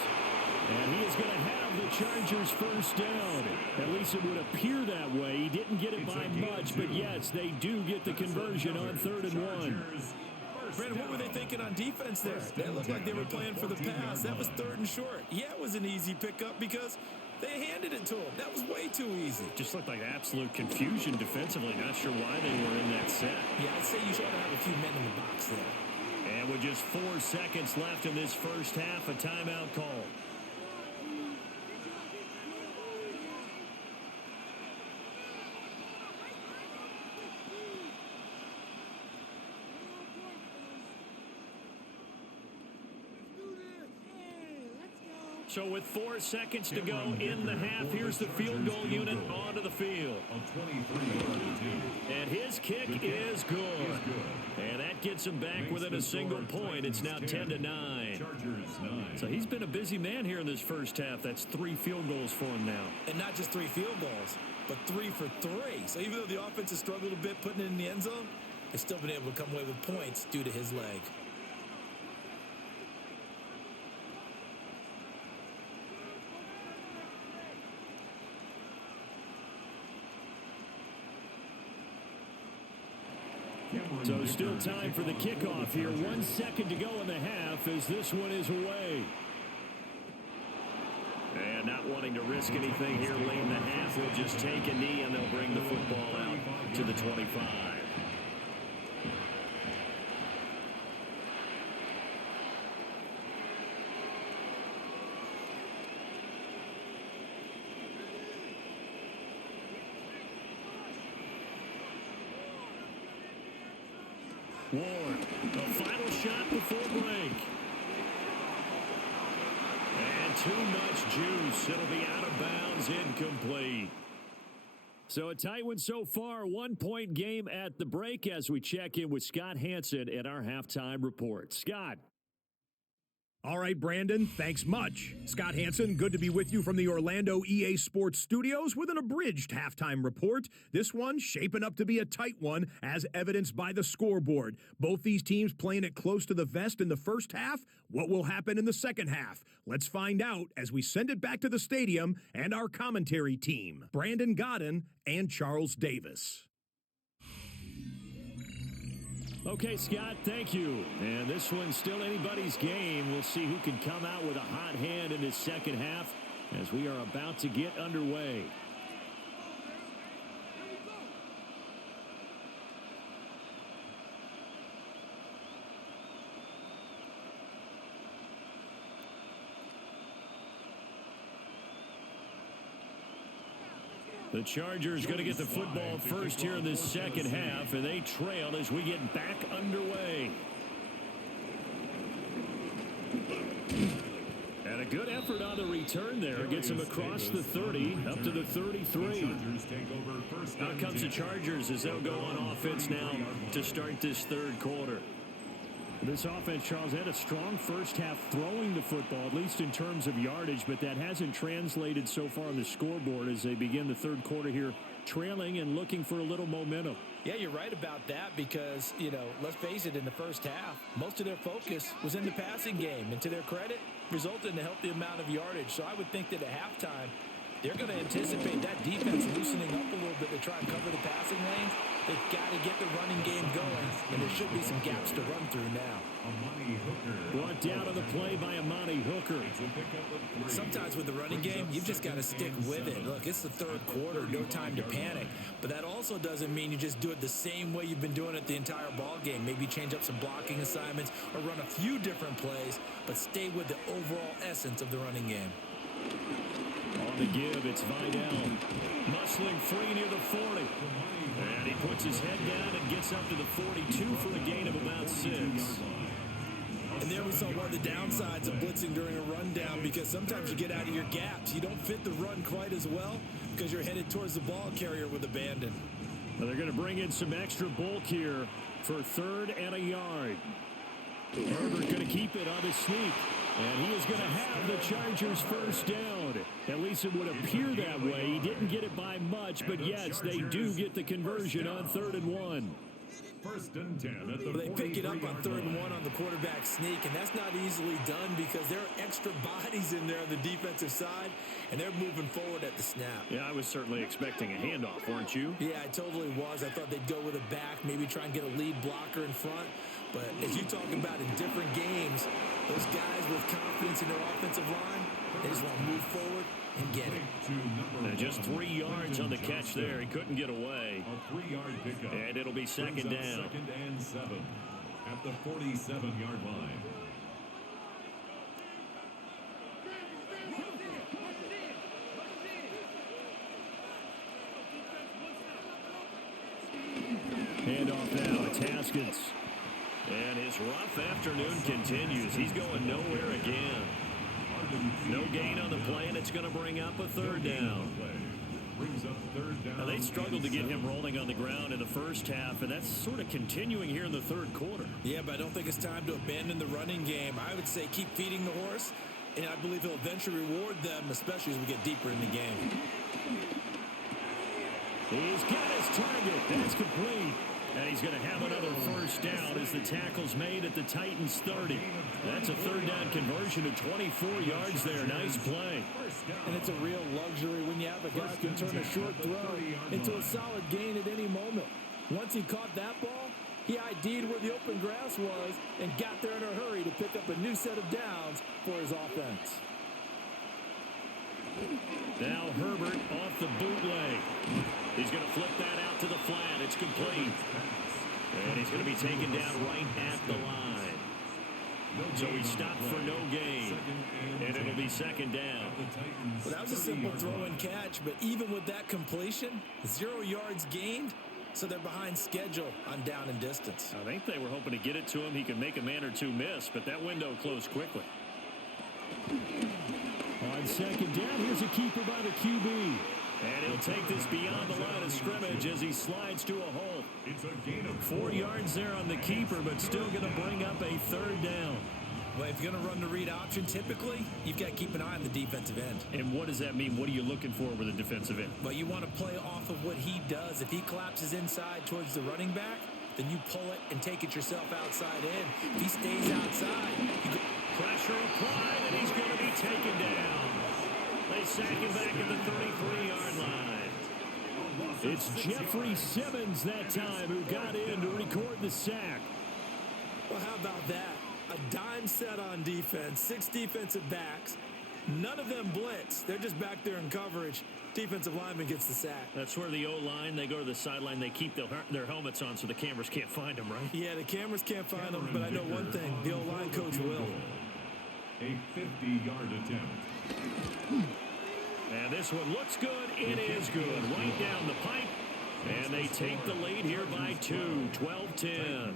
And he is going to have the Chargers first down. At least it would appear that way. He didn't get it by much, but yes, they do get the conversion on 3rd and 1. Brandon, what were they thinking on defense there? They looked like they were playing for the pass. That was 3rd and short. Yeah, it was an easy pickup because they handed it to him. That was way too easy. Just looked like absolute confusion defensively. Not sure why they were in that set. Yeah, I'd say you should have a few men in the box there. And with just 4 seconds left in this first half, a timeout call. So with 4 seconds to go in the half, here's the field goal unit onto the field. And his kick is good. And that gets him back within a single point. It's now 10-9. So he's been a busy man here in this first half. That's 3 field goals for him now. And not just 3 field goals, but 3 for 3. So even though the offense has struggled a bit putting it in the end zone, they've still been able to come away with points due to his leg. So still time for the kickoff here. 1 second to go in the half as this one is away. And not wanting to risk anything here late in the half, they'll just take a knee and they'll bring the football out to the 25. Ward, the final shot before break. And too much juice. It'll be out of bounds, incomplete. So a tight one so far. 1-point game at the break as we check in with Scott Hansen at our halftime report. Scott. All right, Brandon, thanks much. Scott Hansen, good to be with you from the Orlando EA Sports Studios with an abridged halftime report. This one shaping up to be a tight one, as evidenced by the scoreboard. Both these teams playing it close to the vest in the first half. What will happen in the second half? Let's find out as we send it back to the stadium and our commentary team, Brandon Godden and Charles Davis. Okay, Scott, thank you. And this one's still anybody's game. We'll see who can come out with a hot hand in this second half as we are about to get underway. The Chargers going to get the football first here in this second half, and they trail as we get back underway. And a good effort on the return there. Gets him across the 30, up to the 33. Out comes the Chargers as they'll go on offense now to start this third quarter. This offense, Charles, had a strong first half throwing the football, at least in terms of yardage, but that hasn't translated so far on the scoreboard as they begin the third quarter here, trailing and looking for a little momentum. Yeah, you're right about that because, let's face it, in the first half, most of their focus was in the passing game. And to their credit, resulted in a healthy amount of yardage. So I would think that at halftime, they're going to anticipate that defense loosening up a little bit to try and cover the passing lanes. They've got to get the running game going, and there should be some gaps to run through now. Brought down on the play by Amani Hooker. Sometimes with the running game, you've just got to stick with it. Look, it's the third quarter, no time to panic. But that also doesn't mean you just do it the same way you've been doing it the entire ball game. Maybe change up some blocking assignments or run a few different plays, but stay with the overall essence of the running game. On the give, it's Vidal. Muscling free near the 40. And he puts his head down and gets up to the 42 for a gain of about 6. And there we saw one of the downsides of blitzing during a rundown, because sometimes you get out of your gaps. You don't fit the run quite as well because you're headed towards the ball carrier with abandon. Well, they're going to bring in some extra bulk here for 3rd and a yard. Herbert going to keep it on his sneak. And he is going to have the Chargers first down. At least it would appear that way. He didn't get it by much, but yes, they do get the conversion on 3rd and 1. 1st and 10 at the They pick it up on 3rd and 1 line. on the quarterback sneak, and that's not easily done because there are extra bodies in there on the defensive side, and they're moving forward at the snap. Yeah, I was certainly expecting a handoff, weren't you? Yeah, I totally was. I thought they'd go with a back, maybe try and get a lead blocker in front. But as you talk about in different games, those guys with confidence in their offensive line, they just want to move forward and get it. And just 3 yards on the catch there. He couldn't get away. A 3-yard pickup. And it'll be 2nd down. 2nd and 7 at the 47-yard line. Handoff now. It's Haskins. And his rough afternoon continues. He's going nowhere again. No gain on the play, and it's going to bring up a 3rd down. Now, they struggled to get him rolling on the ground in the first half, and that's sort of continuing here in the 3rd quarter. Yeah, but I don't think it's time to abandon the running game. I would say keep feeding the horse, and I believe he'll eventually reward them, especially as we get deeper in the game. He's got his target. That's complete. And he's going to have another first down as the tackle's made at the Titans 30. That's a 3rd down conversion of 24 yards there. Nice play. And it's a real luxury when you have a guy who can turn a short throw into a solid gain at any moment. Once he caught that ball, he ID'd where the open grass was and got there in a hurry to pick up a new set of downs for his offense. Now Herbert off the bootleg. He's going to flip that out to the flat. It's complete. And he's going to be taken down right at the line. So he stopped for no gain. And it'll be 2nd down. Well, that was a simple throw and catch, but even with that completion, 0 yards gained, so they're behind schedule on down and distance. I think they were hoping to get it to him. He could make a man or two miss, but that window closed quickly. On 2nd down, here's a keeper by the QB. And he'll take this beyond the line of scrimmage as he slides to a hole. It's a gain of 4 yards there on the keeper, but still going to bring up a 3rd down. Well, if you're going to run the read option, typically, you've got to keep an eye on the defensive end. And what does that mean? What are you looking for with a defensive end? Well, you want to play off of what he does. If he collapses inside towards the running back, then you pull it and take it yourself outside in. If he stays outside, you go. Pressure applied, and he's going to be taken down. They sack him back at the 33-yard line. It's Jeffrey Simmons that time who got in to record the sack. Well, how about that? A dime set on defense, 6 defensive backs. None of them blitz. They're just back there in coverage. Defensive lineman gets the sack. That's where the O-line, they go to the sideline, they keep their helmets on so the cameras can't find them, right? Yeah, the cameras can't find them, but I know one thing. The O-line coach will. a 50-yard attempt. And this one looks good. It is good. Right down the pipe. And they take the lead here by 2, 12-10.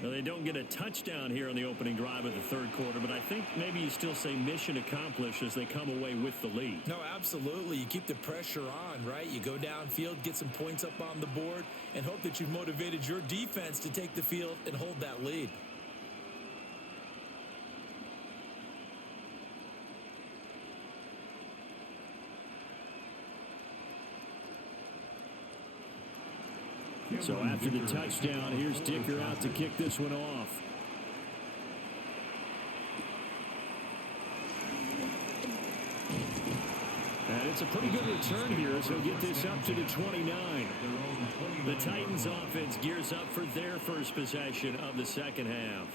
Now, they don't get a touchdown here on the opening drive of the 3rd quarter, but I think maybe you still say mission accomplished as they come away with the lead. No, absolutely. You keep the pressure on, right? You go downfield, get some points up on the board, and hope that you've motivated your defense to take the field and hold that lead. So after the touchdown, here's Dicker out to kick this one off. And it's a pretty good return here as he'll get this up to the 29. The Titans offense gears up for their first possession of the 2nd half.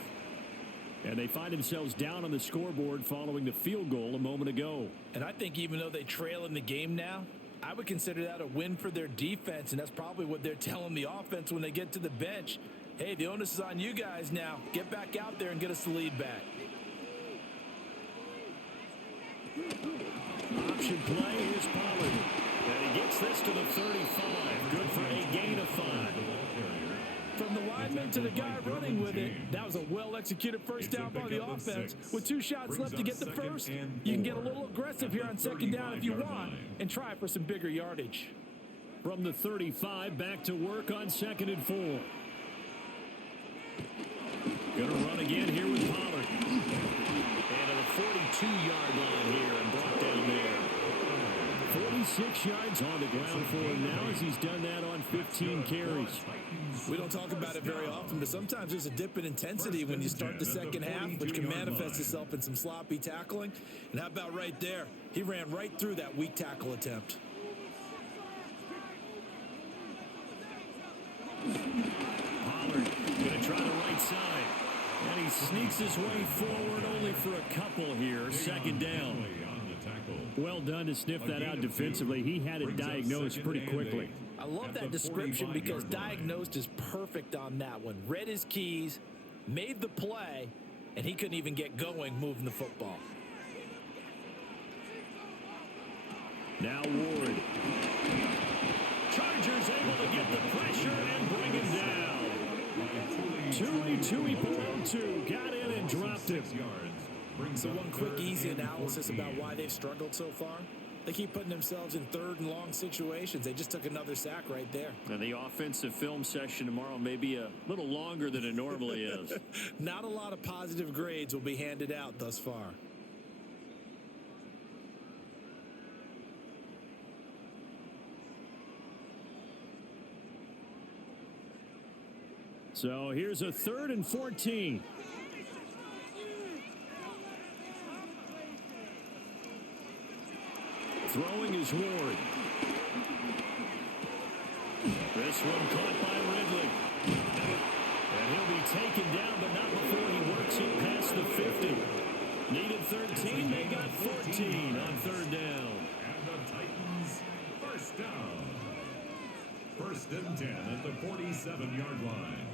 And they find themselves down on the scoreboard following the field goal a moment ago. And I think even though they trail in the game now, I would consider that a win for their defense, and that's probably what they're telling the offense when they get to the bench. Hey, the onus is on you guys now. Get back out there and get us the lead back. Option play, here's Pollard. And he gets this to the 35. Good for a gain of 5. From the lineman to the guy running with it, that was a well-executed first down by the offense. With 2 shots left to get the first, you can get a little aggressive here on 2nd down if you want and try for some bigger yardage. From the 35, back to work on 2nd and 4. Going to run again here with Pollard. And at the 42-yard line here and brought down there. 46 yards on the ground for him now as he's done that on 15 carries. We don't talk about it very often, but sometimes there's a dip in intensity when you start the second half, which can manifest itself in some sloppy tackling. And how about right there? He ran right through that weak tackle attempt. Pollard going to try the right side. And he sneaks his way forward only for a couple here. 2nd down. Well done to sniff that out defensively. He had it diagnosed pretty quickly. I love that description because diagnosed is perfect on that one. Read his keys, made the play, and he couldn't even get going moving the football. Now Ward. Chargers able to get the pressure and bring him down. Tui below 2. Got in and dropped it. So one quick, easy analysis about why they've struggled so far. They keep putting themselves in 3rd and long situations. They just took another sack right there. And the offensive film session tomorrow may be a little longer than it normally is. Not a lot of positive grades will be handed out thus far. So here's a 3rd and 14. Throwing is Ward. This one caught by Ridley. And he'll be taken down, but not before he works it past the 50. Needed 13, they got 14 on 3rd down. And the Titans, 1st down. 1st and 10 at the 47-yard line.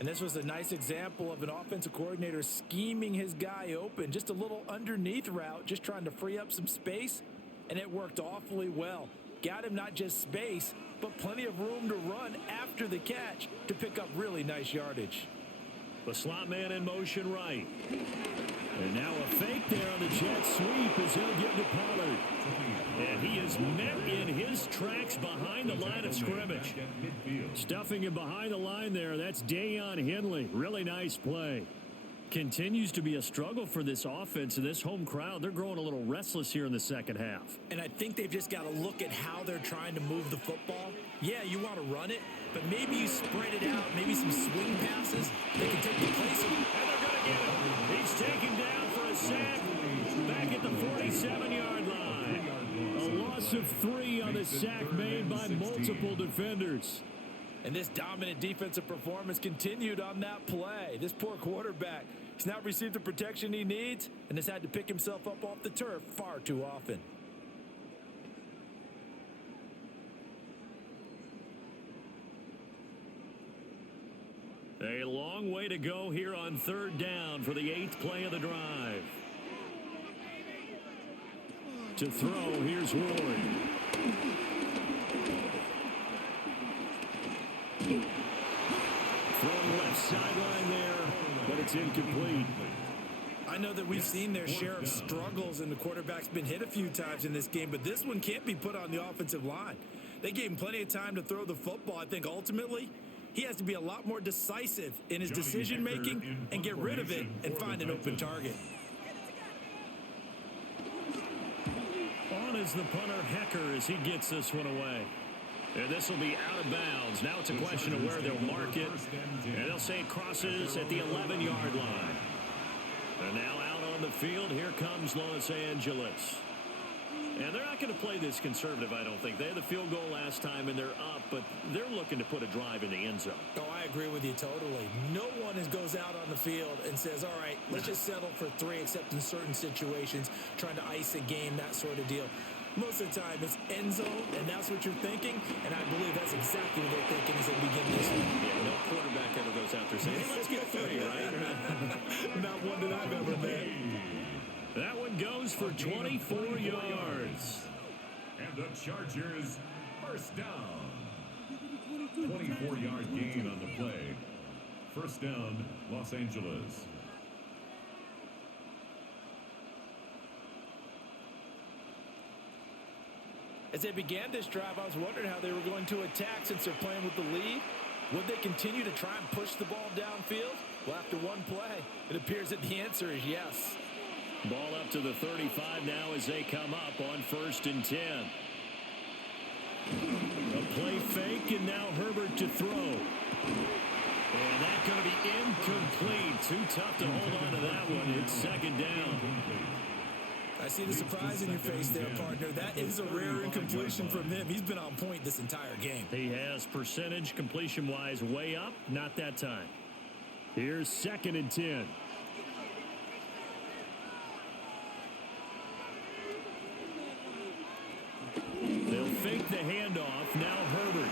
And this was a nice example of an offensive coordinator scheming his guy open. Just a little underneath route, just trying to free up some space, and it worked awfully well. Got him not just space, but plenty of room to run after the catch to pick up really nice yardage. The slot man in motion right. And now a fake there on the jet sweep as he'll give to Pollard. And he is met in his tracks behind the line of scrimmage. Stuffing him behind the line there. That's Dayon Henley. Really nice play. Continues to be a struggle for this offense and this home crowd. They're growing a little restless here in the second half. And I think they've just got to look at how they're trying to move the football. Yeah, you want to run it, but maybe you spread it out, maybe some swing passes. They can take the place of it. And they're going to get him. He's taken down for a sack back at the 47-yard line. A loss of 3 on the sack made by multiple defenders. And this dominant defensive performance continued on that play. This poor quarterback, he's not received the protection he needs and has had to pick himself up off the turf far too often. A long way to go here on 3rd down for the 8th play of the drive. To throw, here's Ward. Throwing left sideline there, but it's incomplete. I know that we've seen their share of struggles and the quarterback's been hit a few times in this game, but this one can't be put on the offensive line. They gave him plenty of time to throw the football. I think ultimately he has to be a lot more decisive in his decision-making and get rid of it and find an open target. On is the punter Hecker as he gets this one away. And this will be out of bounds. Now it's a question of where they'll mark it. And they'll say it crosses at the 11-yard line. And now out on the field, here comes Los Angeles. And they're not going to play this conservative, I don't think. They had the field goal last time, and they're up, but they're looking to put a drive in the end zone. Oh, I agree with you totally. No one goes out on the field and says, all right, let's just settle for 3, except in certain situations, trying to ice a game, that sort of deal. Most of the time, it's end zone, and that's what you're thinking, and I believe that's exactly what they're thinking as they begin this one. Yeah, no quarterback ever goes out there saying, hey, let's get 3, right? Not one that I've ever met. That one goes for 24 yards. And the Chargers, 1st down. 24-yard gain on the play. 1st down, Los Angeles. As they began this drive, I was wondering how they were going to attack since they're playing with the lead. Would they continue to try and push the ball downfield? Well, after one play, it appears that the answer is yes. Ball up to the 35 now as they come up on 1st and 10. A play fake, and now Herbert to throw. And that's going to be incomplete. Too tough to hold on to that one. It's 2nd down. I see the surprise in your face there, partner. That is a rare incompletion from him. He's been on point this entire game. He has percentage completion-wise way up. Not that time. Here's 2nd and 10. They'll fake the handoff. Now Herbert.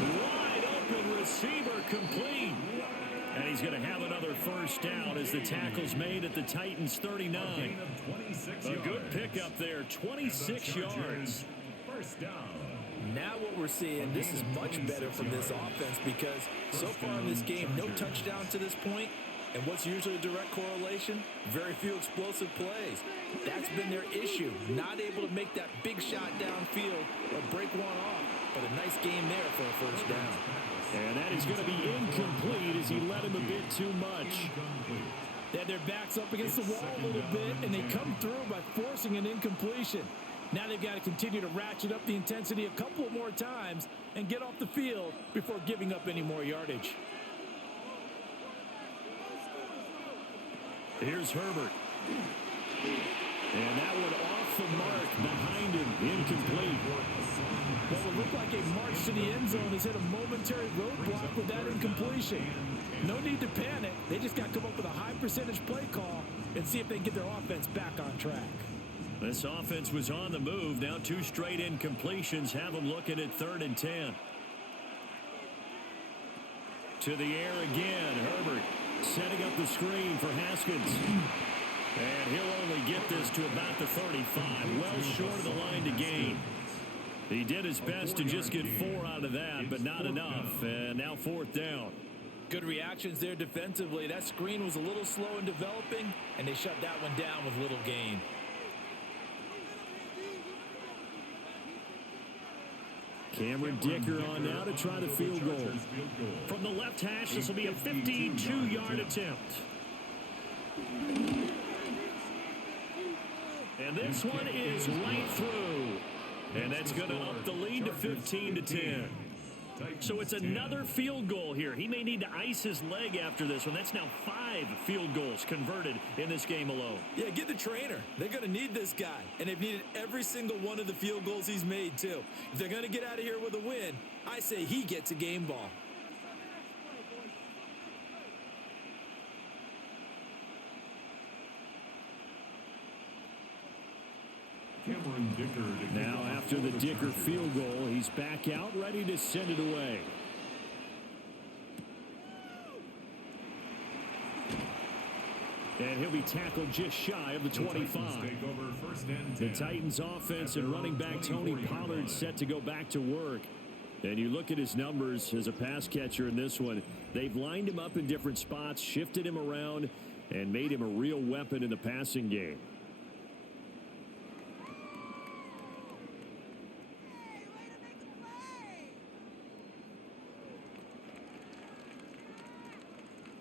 Wide open receiver complete. And he's going to have another 1st down as the tackle's made at the Titans' 39. A good pickup there, 26 yards. 1st down. Now what we're seeing, this is much better from this offense because so far in this game, no touchdown to this point. And what's usually a direct correlation? Very few explosive plays. That's been their issue. Not able to make that big shot downfield or break one off. But a nice game there for a 1st down. And that is going to be incomplete as he led him a bit too much. They had their backs up against the wall a little bit, and they come through by forcing an incompletion. Now they've got to continue to ratchet up the intensity a couple more times and get off the field before giving up any more yardage. Here's Herbert. And that one off the mark behind him. Incomplete. Well, it looked like a march to the end zone has hit a momentary roadblock with that incompletion. No need to panic. They just got to come up with a high percentage play call and see if they can get their offense back on track. This offense was on the move. Now 2 straight incompletions have them looking at 3rd and 10. To the air again. Herbert setting up the screen for Haskins. And he'll only get this to about the 35. Well short of the line to gain. He did his best to just get 4 out of that, but not enough. And now 4th down. Good reactions there defensively. That screen was a little slow in developing, and they shut that one down with little gain. Cameron Dicker on now to try the field goal. From the left hash, this will be a 52-yard attempt. And this one is right through. And that's going to up the lead to 15-10. So it's another field goal here. He may need to ice his leg after this one. That's now 5 field goals converted in this game alone. Yeah, get the trainer. They're going to need this guy. And they've needed every single one of the field goals he's made, too. If they're going to get out of here with a win, I say he gets a game ball. Now after the Dicker field goal, he's back out, ready to send it away. And he'll be tackled just shy of the 25. The Titans offense and running back Tony Pollard set to go back to work. And you look at his numbers as a pass catcher in this one. They've lined him up in different spots, shifted him around, and made him a real weapon in the passing game.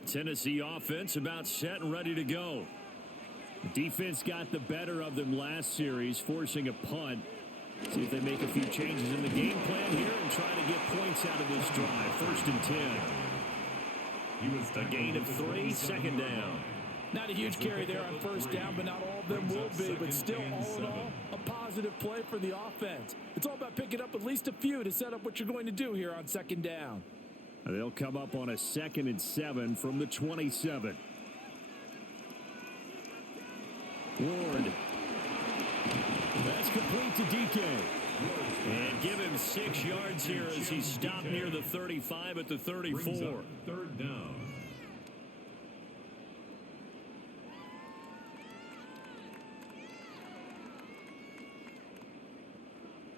Tennessee offense about set and ready to go. Defense got the better of them last series, forcing a punt. See if they make a few changes in the game plan here and try to get points out of this drive. 1st and 10. A gain of 3, 2nd down. Not a huge carry there on 1st down, but not all of them will be. But still, all in all, a positive play for the offense. It's all about picking up at least a few to set up what you're going to do here on 2nd down. They'll come up on a 2nd and 7 from the 27. Ward. That's complete to DK. And give him 6 yards here as he stopped near the 35 at the 34. 3rd down.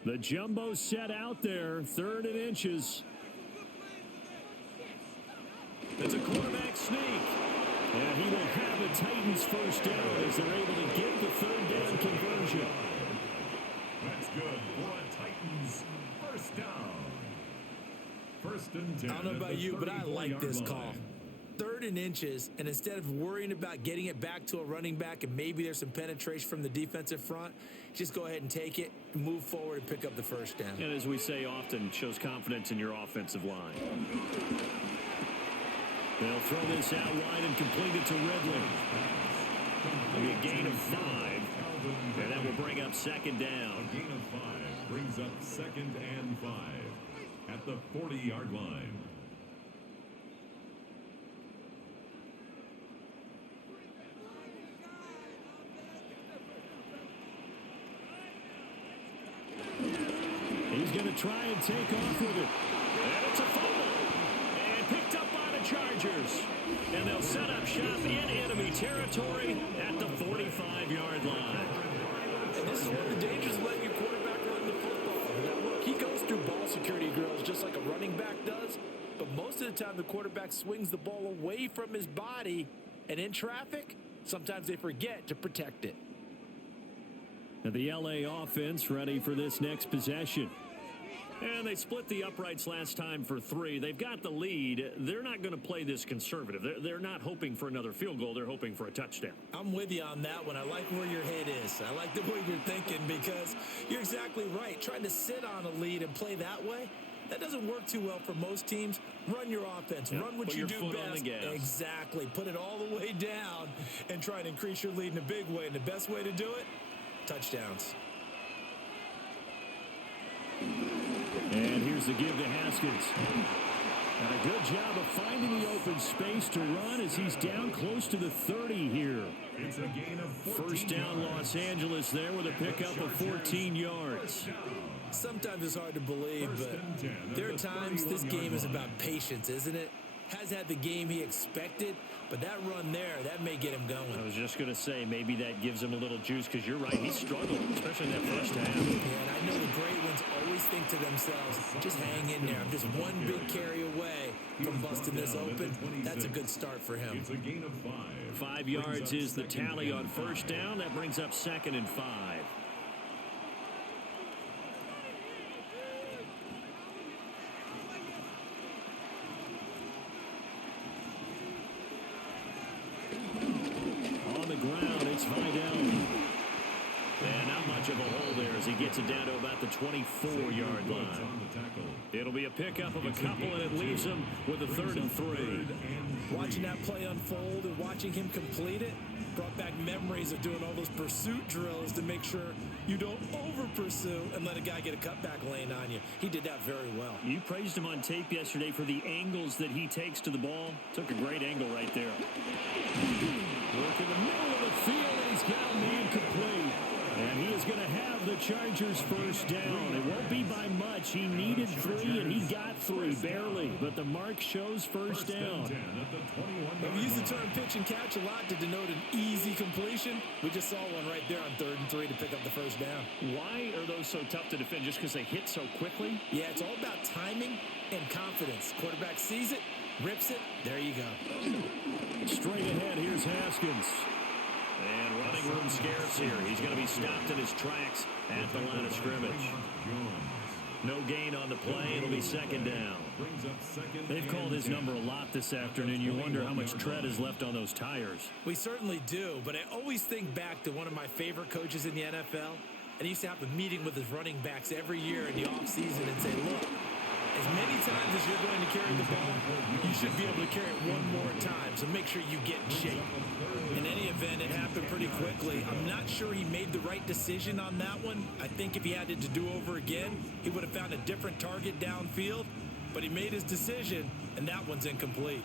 The jumbo set out there, 3rd and inches. It's a quarterback sneak. And he will have the Titans 1st down as they're able to get the 3rd down conversion. That's good for a Titans first down. First and 10. I don't know about you, but I like this call. Line. 3rd and inches, and instead of worrying about getting it back to a running back and maybe there's some penetration from the defensive front, just go ahead and take it, move forward, and pick up the first down. And as we say often, shows confidence in your offensive line. They'll throw this out wide and complete it to Ridley. It'll be a gain of 5, and that will bring up 2nd down. A gain of 5 brings up 2nd and 5 at the 40-yard line. He's going to try and take off with it. And it's a fumble. And picked up by the Chargers. And they'll set up shop in enemy territory at the 45-yard line. And this is one of the dangers of letting your quarterback run the football. Now, look, he goes through ball security drills just like a running back does. But most of the time, the quarterback swings the ball away from his body. And in traffic, sometimes they forget to protect it. And the LA offense ready for this next possession. And they split the uprights last time for 3. They've got the lead. They're not going to play this conservative. They're not hoping for another field goal. They're hoping for a touchdown. I'm with you on that one. I like where your head is. I like the way you're thinking because you're exactly right. Trying to sit on a lead and play that way, that doesn't work too well for most teams. Run your offense. Yep. Run what Put you your do foot on best. the gas. Exactly. Put it all the way down and try and increase your lead in a big way. And the best way to do it, touchdowns. And here's the give to Haskins. And a good job of finding the open space to run as he's down close to the 30 here. It's a gain of 14 First down, yards. Los Angeles there with a pickup of 14 yards. Sometimes it's hard to believe, but there are times this game is about patience, isn't it? Has had the game he expected, but that run there, that may get him going. I was just going to say, maybe that gives him a little juice because you're right. He struggled, especially in that first half. Yeah, and I know the great ones always think to themselves, just hang in there. I'm just one big carry away from busting this open. That's a good start for him. It's a gain of 5. 5 yards is the tally on first down. That brings up 2nd and 5. On the ground, it's Vidal. And not much of a hole there as he gets it down to about the 24-yard line. It'll be a pickup of a couple, and it leaves him with a 3rd and 3. Watching that play unfold and watching him complete it brought back memories of doing all those pursuit drills to make sure you don't over-pursue and let a guy get a cutback lane on you. He did that very well. You praised him on tape yesterday for the angles that he takes to the ball. Took a great angle right there. Work in the middle of the field, and he's got a man complete. And he is going to have the Chargers first down. It won't be by much. He needed 3, and he got 3, barely. But the mark shows first down. We use the term pitch and catch a lot to denote an easy completion. We just saw one right there on 3rd and 3 to pick up the first down. Why are those so tough to defend? Just because they hit so quickly? Yeah, it's all about timing and confidence. Quarterback sees it, rips it, there you go. Straight ahead, here's Haskins. And running room scarce here. He's going to be stopped in his tracks at the line of scrimmage. No gain on the play. It'll be 2nd down. They've called his number a lot this afternoon. You wonder how much tread is left on those tires. We certainly do, but I always think back to one of my favorite coaches in the NFL. And he used to have a meeting with his running backs every year in the offseason and say, look, as many times as you're going to carry the ball, you should be able to carry it one more time, so make sure you get in shape. In any event, it happened pretty quickly. I'm not sure he made the right decision on that one. I think if he had it to do over again, he would have found a different target downfield, but he made his decision, and that one's incomplete.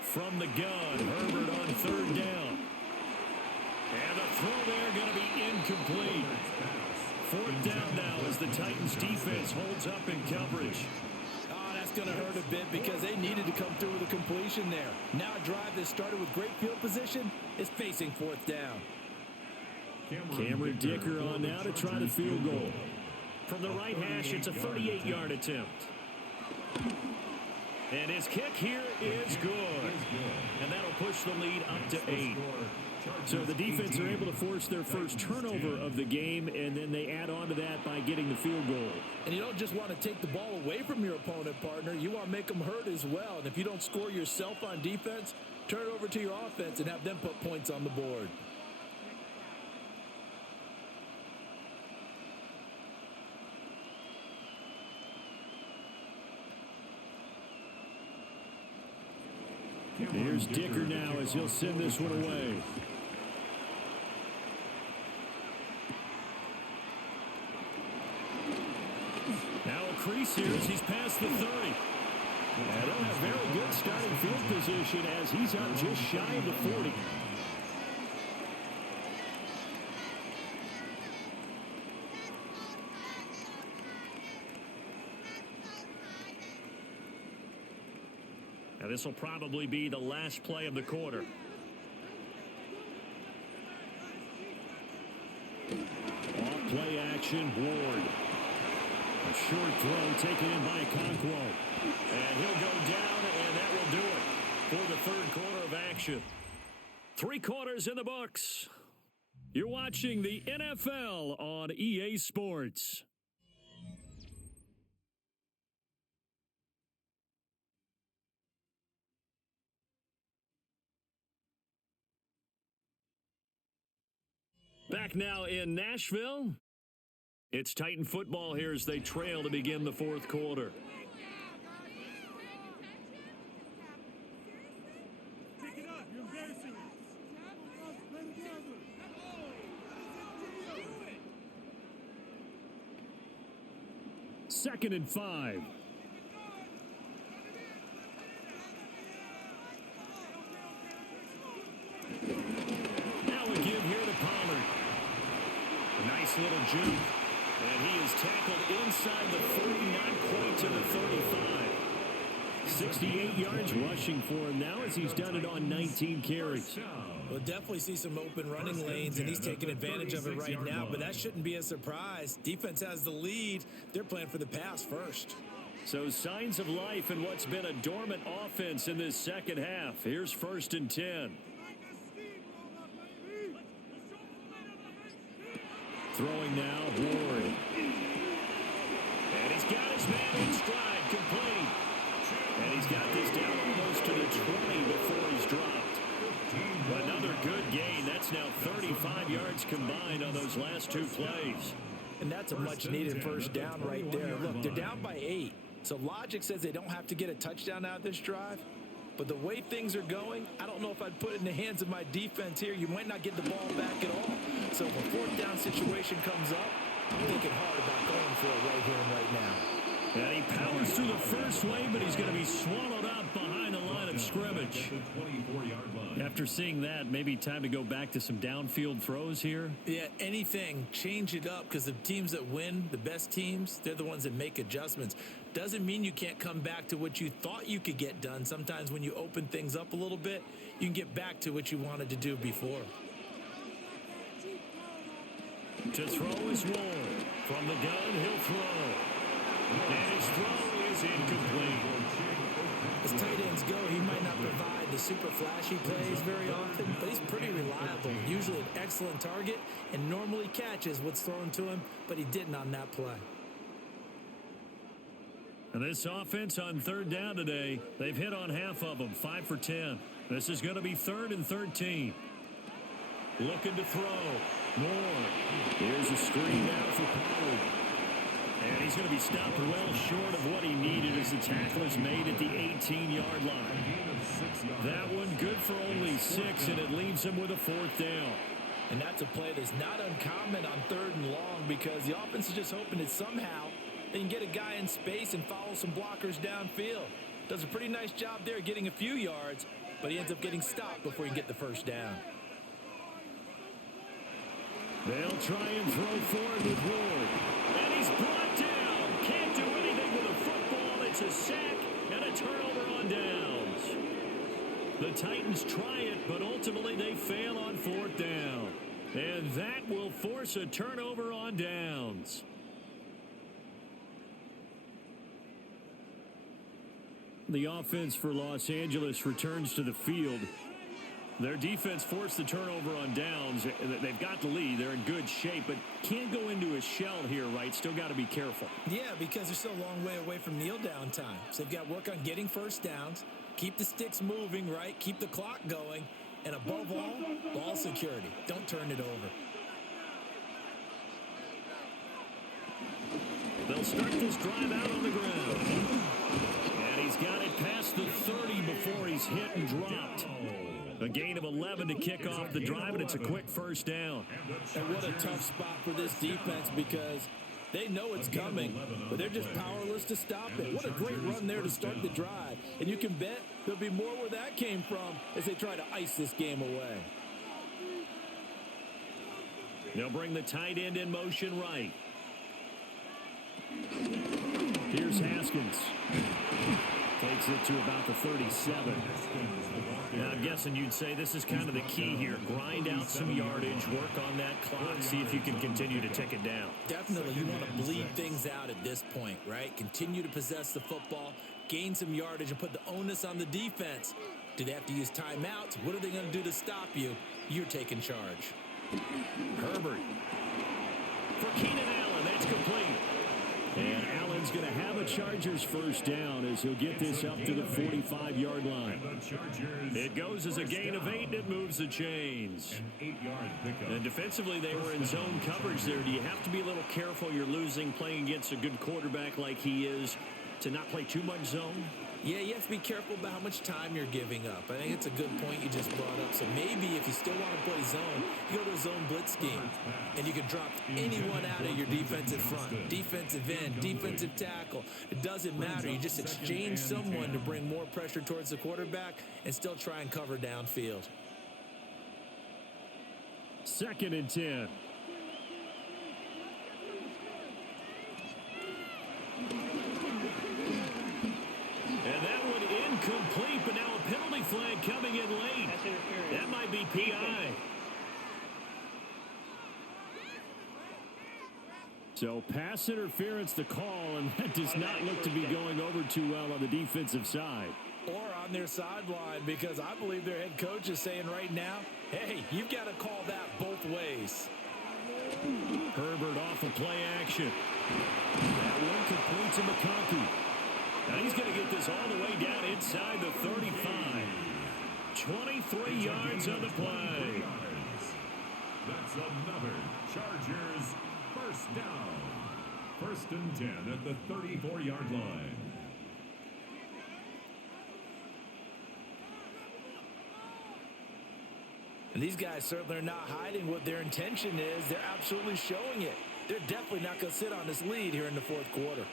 From the gun, Herbert on 3rd down. And the throw there going to be incomplete. 4th down now as the Titans defense holds up in coverage. Oh, that's going to hurt a bit because they needed to come through with a completion there. Now a drive that started with great field position is facing 4th down. Cameron Dicker on now to try the field goal. From the right hash, it's a 38-yard attempt. And his kick here is good. And that'll push the lead up to 8. So the defense are able to force their first turnover of the game, and then they add on to that by getting the field goal. And you don't just want to take the ball away from your opponent, partner. You want to make them hurt as well. And if you don't score yourself on defense, turn it over to your offense and have them put points on the board. Here's Dicker now as he'll send this one away. Now a crease here as he's past the 30. And they'll have very good starting field position as he's out just shy of the 40. Now this will probably be the last play of the quarter. Off play action, Ward. A short throw taken in by Okonkwo. And he'll go down, and that will do it for the third quarter of action. 3 quarters in the books. You're watching the NFL on EA Sports. Back now in Nashville. It's Titan football here as they trail to begin the fourth quarter. Second and 5. Now a give here to Pollard. A nice little juke. And he is tackled inside the 30, not quite to the 35. 68 yards rushing for him now as he's done it on 19 carries. We'll definitely see some open running lanes, and he's taking advantage of it right now, but that shouldn't be a surprise. Defense has the lead. They're playing for the pass first. So signs of life in what's been a dormant offense in this second half. Here's first and 10. Throwing now, Ward. And he's got his man in stride, complete. And he's got this down almost to the 20 before he's dropped. Another good gain. That's now 35 yards combined on those last 2 plays. And that's a much-needed first down right there. Look, they're down by 8. So logic says they don't have to get a touchdown out of this drive. But the way things are going, I don't know if I'd put it in the hands of my defense here. You might not get the ball back at all. So if a fourth down situation comes up, I'm thinking hard about going for it right here and right now. And he powers through the first wave, but he's going to be swallowed up behind the line of scrimmage. After seeing that, maybe time to go back to some downfield throws here. Yeah, anything. Change it up because the teams that win, the best teams, they're the ones that make adjustments. Doesn't mean you can't come back to what you thought you could get done. Sometimes when you open things up a little bit, you can get back to what you wanted to do before. To throw is Ward. From the gun, he'll throw. And his throw is incomplete. As tight ends go, he might not provide the super flashy plays very often, but he's pretty reliable. Usually an excellent target and normally catches what's thrown to him, but he didn't on that play. And this offense on third down today, they've hit on half of them, 5 for 10. This is going to be 3rd and 13. Looking to throw. Moore. Here's a screen now for Pollard. And he's going to be stopped well short of what he needed as the tackle is made at the 18-yard line. That one good for only 6, and it leaves him with a 4th down. And that's a play that's not uncommon on 3rd and long because the offense is just hoping that somehow they can get a guy in space and follow some blockers downfield. Does a pretty nice job there getting a few yards, but he ends up getting stopped before he can get the first down. They'll try and throw forward with Ward. And he's brought down. Can't do anything with a football. It's a sack and a turnover on downs. The Titans try it, but ultimately they fail on 4th down. And that will force a turnover on downs. The offense for Los Angeles returns to the field. Their defense forced the turnover on downs. They've got the lead. They're in good shape, but can't go into a shell here, right? Still got to be careful. Yeah, because they're still a long way away from kneel down time. So they've got to work on getting first downs, keep the sticks moving, right? Keep the clock going, and above all, ball security. Don't turn it over. They'll start this drive out on the ground. And he's got it past the 30 before he's hit and dropped. A gain of 11 to kick off the drive, and it's a quick first down. And what a tough spot for this defense because they know it's coming, but they're just powerless to stop it. What a great run there to start the drive. And you can bet there'll be more where that came from as they try to ice this game away. They'll bring the tight end in motion right. Here's Haskins. Takes it to about the 37. Now, I'm guessing you'd say this is kind of the key here. Grind out some yardage, work on that clock, see if you can continue to tick it down. Definitely, you want to bleed things out at this point, right? Continue to possess the football, gain some yardage, and put the onus on the defense. Do they have to use timeouts? What are they going to do to stop you? You're taking charge. Herbert. For Keenan Allen, that's complete. And Allen's going to have a Chargers first down as he'll get this up to the 45-yard line. It goes as a gain of 8, and it moves the chains. And defensively, they were in zone coverage there. Do you have to be a little careful? You're losing, playing against a good quarterback like he is, to not play too much zone? Yeah, you have to be careful about how much time you're giving up. I think it's a good point you just brought up. So maybe if you still want to play zone, you go to a zone blitz scheme. And you can drop anyone out of your defensive front. Defensive end, defensive tackle. It doesn't matter. You just exchange someone to bring more pressure towards the quarterback and still try and cover downfield. 2nd and 10. And that one incomplete, but now a penalty flag coming in late. That might be PI. So pass interference the call, and that does not look to be going over too well on the defensive side. Or on their sideline, because I believe their head coach is saying right now, hey, you've got to call that both ways. Herbert off of play action. That one complete to McConkey. Now he's going to get this all the way down inside the 35. 23 yards on the play. That's another Chargers first down. 1st and 10 at the 34-yard line. And these guys certainly are not hiding what their intention is. They're absolutely showing it. They're definitely not going to sit on this lead here in the 4th quarter.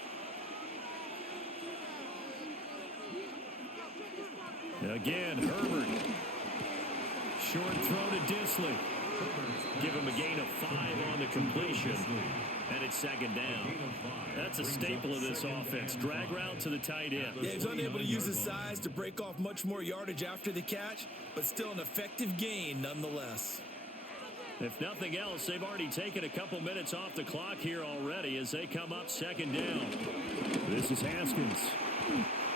Again, Herbert. Short throw to Disley. Give him a gain of 5 on the completion. And it's 2nd down. That's a staple of this offense. Drag route to the tight end. Yeah, he's unable to use his size to break off much more yardage after the catch, but still an effective gain nonetheless. If nothing else, they've already taken a couple minutes off the clock here already as they come up 2nd down. This is Haskins.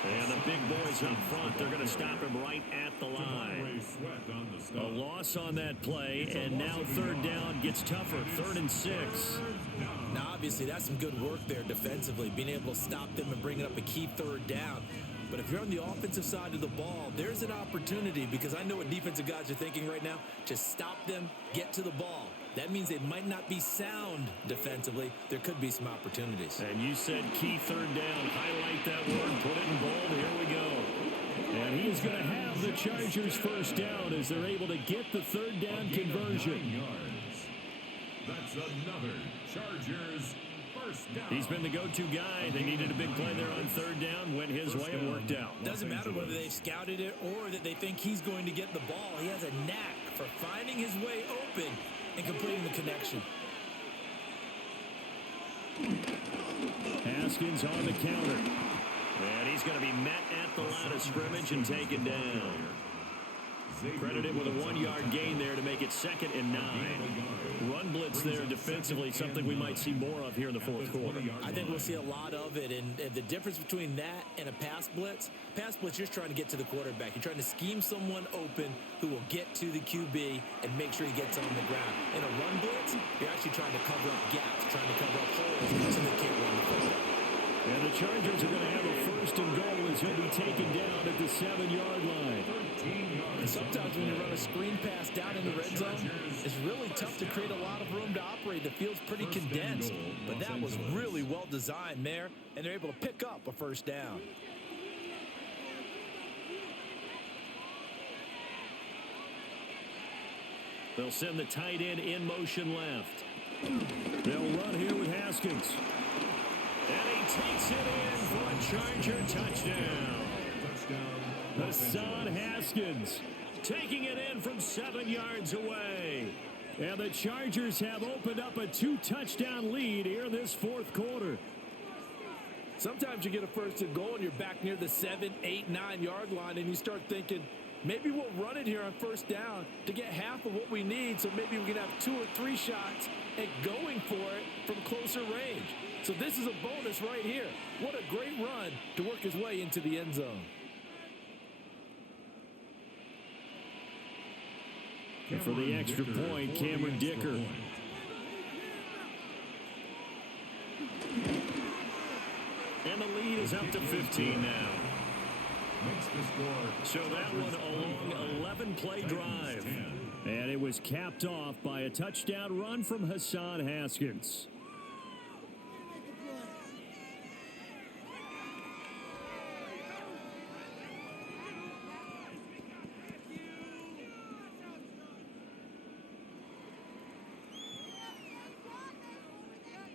And the big boys up front, they're going to stop him right at the line. A loss on that play, and now 3rd down gets tougher. 3rd and 6. Now, obviously, that's some good work there defensively, being able to stop them and bringing up a key 3rd down. But if you're on the offensive side of the ball, there's an opportunity, because I know what defensive guys are thinking right now, to stop them, get to the ball. That means they might not be sound defensively. There could be some opportunities. And you said key 3rd down. Highlight that word. Put it in bold. Here we go. And he's going to have the Chargers first down as they're able to get the 3rd down conversion. That's another Chargers first down. He's been the go-to guy. They needed a big play there on 3rd down. Went his way and worked out. Doesn't matter whether they scouted it or that they think he's going to get the ball. He has a knack for finding his way open and completing the connection. Haskins on the counter. And he's going to be met at the line of scrimmage and taken down. Credited with a 1-yard gain there to make it 2nd and 9. Run blitz there defensively, something we might see more of here in the fourth quarter. I think we'll see a lot of it, and the difference between that and a pass blitz, you're just trying to get to the quarterback. You're trying to scheme someone open who will get to the QB and make sure he gets on the ground. In a run blitz, you're actually trying to cover up gaps, trying to cover up holes so they can't run the football. And the Chargers are going to have a 1st and goal as he'll be taken down at the 7-yard line. And sometimes when you run a screen pass down in the red zone, it's really tough to create a lot of room to operate. The field's pretty condensed, but that was really well designed there, and they're able to pick up a 1st down. They'll send the tight end in motion left. They'll run here with Haskins. And he takes it in for a Charger touchdown. Hassan Haskins taking it in from 7 yards away. And the Chargers have opened up a 2-touchdown lead here this 4th quarter. Sometimes you get a 1st and goal and you're back near the 7, 8, 9-yard line, and you start thinking, maybe we'll run it here on 1st down to get half of what we need, so maybe we can have 2 or 3 shots at going for it from closer range. So this is a bonus right here. What a great run to work his way into the end zone. And for the extra point, Cameron Dicker. And the lead is up to 15 now. So that one a long 11-play drive. And it was capped off by a touchdown run from Hassan Haskins.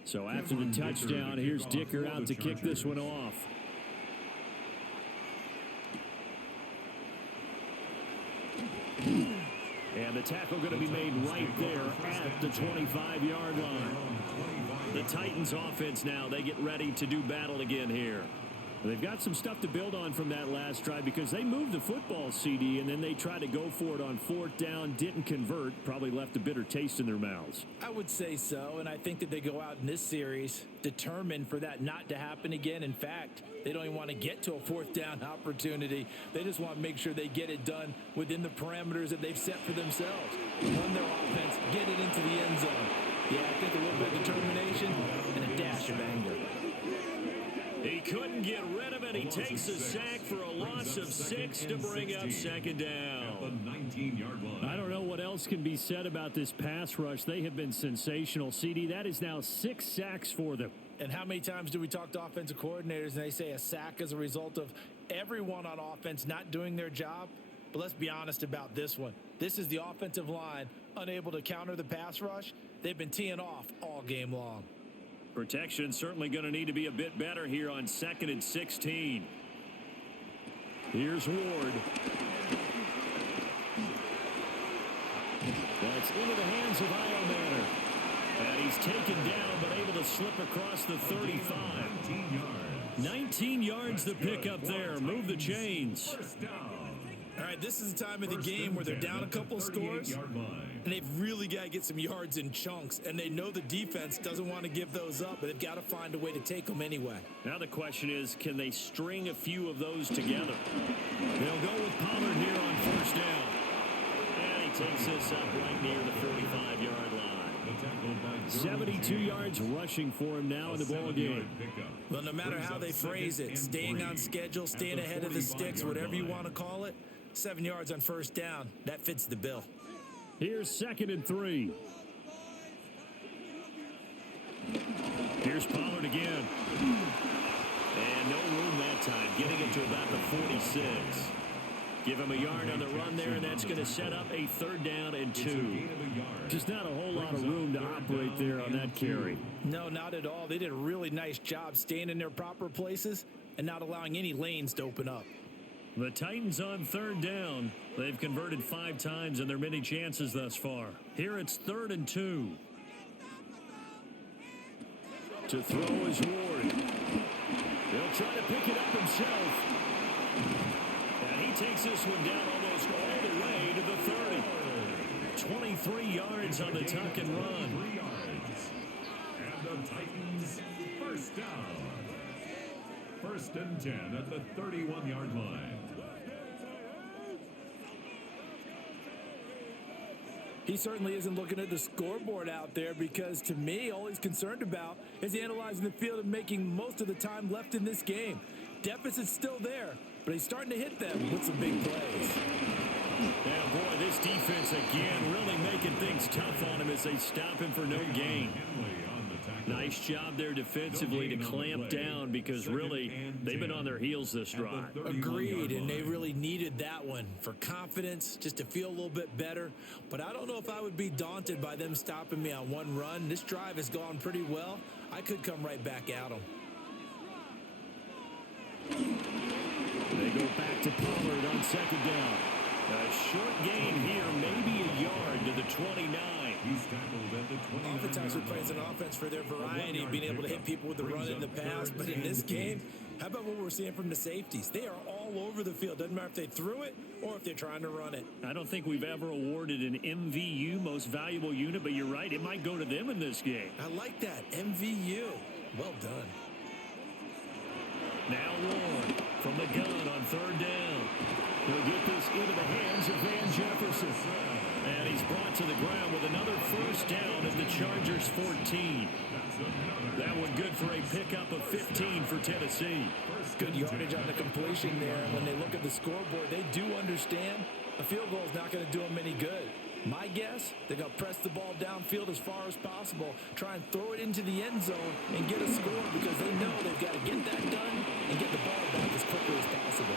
So after the touchdown, here's Dicker out to kick this one off. And the tackle going to be made right there at the 25-yard line. The Titans offense now, they get ready to do battle again here. They've got some stuff to build on from that last drive because they moved the football, CD, and then they tried to go for it on 4th down, didn't convert, probably left a bitter taste in their mouths. I would say so, and I think that they go out in this series determined for that not to happen again. In fact, they don't even want to get to a 4th down opportunity. They just want to make sure they get it done within the parameters that they've set for themselves. Run their offense, get it into the end zone. Yeah, I think a little bit of determination and a dash of anger. He couldn't get rid of it. He takes a sack for a loss of 6 to bring up 2nd down. I don't know what else can be said about this pass rush. They have been sensational. CD, that is now 6 sacks for them. And how many times do we talk to offensive coordinators and they say a sack as a result of everyone on offense not doing their job? But let's be honest about this one. This is the offensive line unable to counter the pass rush. They've been teeing off all game long. Protection certainly going to need to be a bit better here on 2nd and 16. Here's Ward. That's into the hands of Iomanner. And he's taken down but able to slip across the 35. 19 yards the pickup there. Move the chains. All right, this is the time of the game where they're down a couple of scores, and they've really got to get some yards in chunks, and they know the defense doesn't want to give those up, but they've got to find a way to take them anyway. Now the question is, can they string a few of those together? They'll go with Pollard here on 1st down. And he takes this up right near the 45-yard line. 72 yards rushing for him now in the ball game. Well, no matter how they phrase it, staying on schedule, staying ahead of the sticks, whatever you want to call it, 7 yards on 1st down, that fits the bill. Here's 2nd and 3. Here's Pollard again. And no room that time, getting it to about the 46. Give him a yard on the run there, and that's going to set up a 3rd down and 2. Just not a whole lot of room to operate there on that carry. No, not at all. They did a really nice job staying in their proper places and not allowing any lanes to open up. The Titans on 3rd down. They've converted 5 times in their many chances thus far. Here it's 3rd and 2. To throw is Ward. He'll try to pick it up himself. And he takes this one down almost all the way to 3 yards on the tuck and run. 3 yards. And the Titans first down. 1st and 10 at the 31-yard line. He certainly isn't looking at the scoreboard out there because, to me, all he's concerned about is analyzing the field and making most of the time left in this game. Deficit's still there, but he's starting to hit them with some big plays. Yeah, boy, this defense again really making things tough on him as they stop him for no gain. Nice job there defensively to clamp down because really they've been on their heels this drive. Agreed, and they really needed that one for confidence, just to feel a little bit better. But I don't know if I would be daunted by them stopping me on one run. This drive has gone pretty well. I could come right back at them. They go back to Pollard on 2nd down. A short gain here, maybe a yard to the 29. He's tackled at the 29. Oftentimes we play as an offense for their variety, being able to hit people with the run in the pass. But in this game, how about what we're seeing from the safeties? They are all over the field. Doesn't matter if they threw it or if they're trying to run it. I don't think we've ever awarded an MVU, most valuable unit, but you're right, it might go to them in this game. I like that, MVU. Well done. Now Ward from the gun on 3rd down. He'll get this into the hands of Van Jefferson. And he's brought to the ground with another 1st down at the Chargers 14. That one good for a pickup of 15 for Tennessee. Good yardage on the completion there. When they look at the scoreboard, they do understand a field goal is not going to do them any good. My guess, they're going to press the ball downfield as far as possible, try and throw it into the end zone and get a score because they know they've got to get that done and get the ball back as quickly as possible.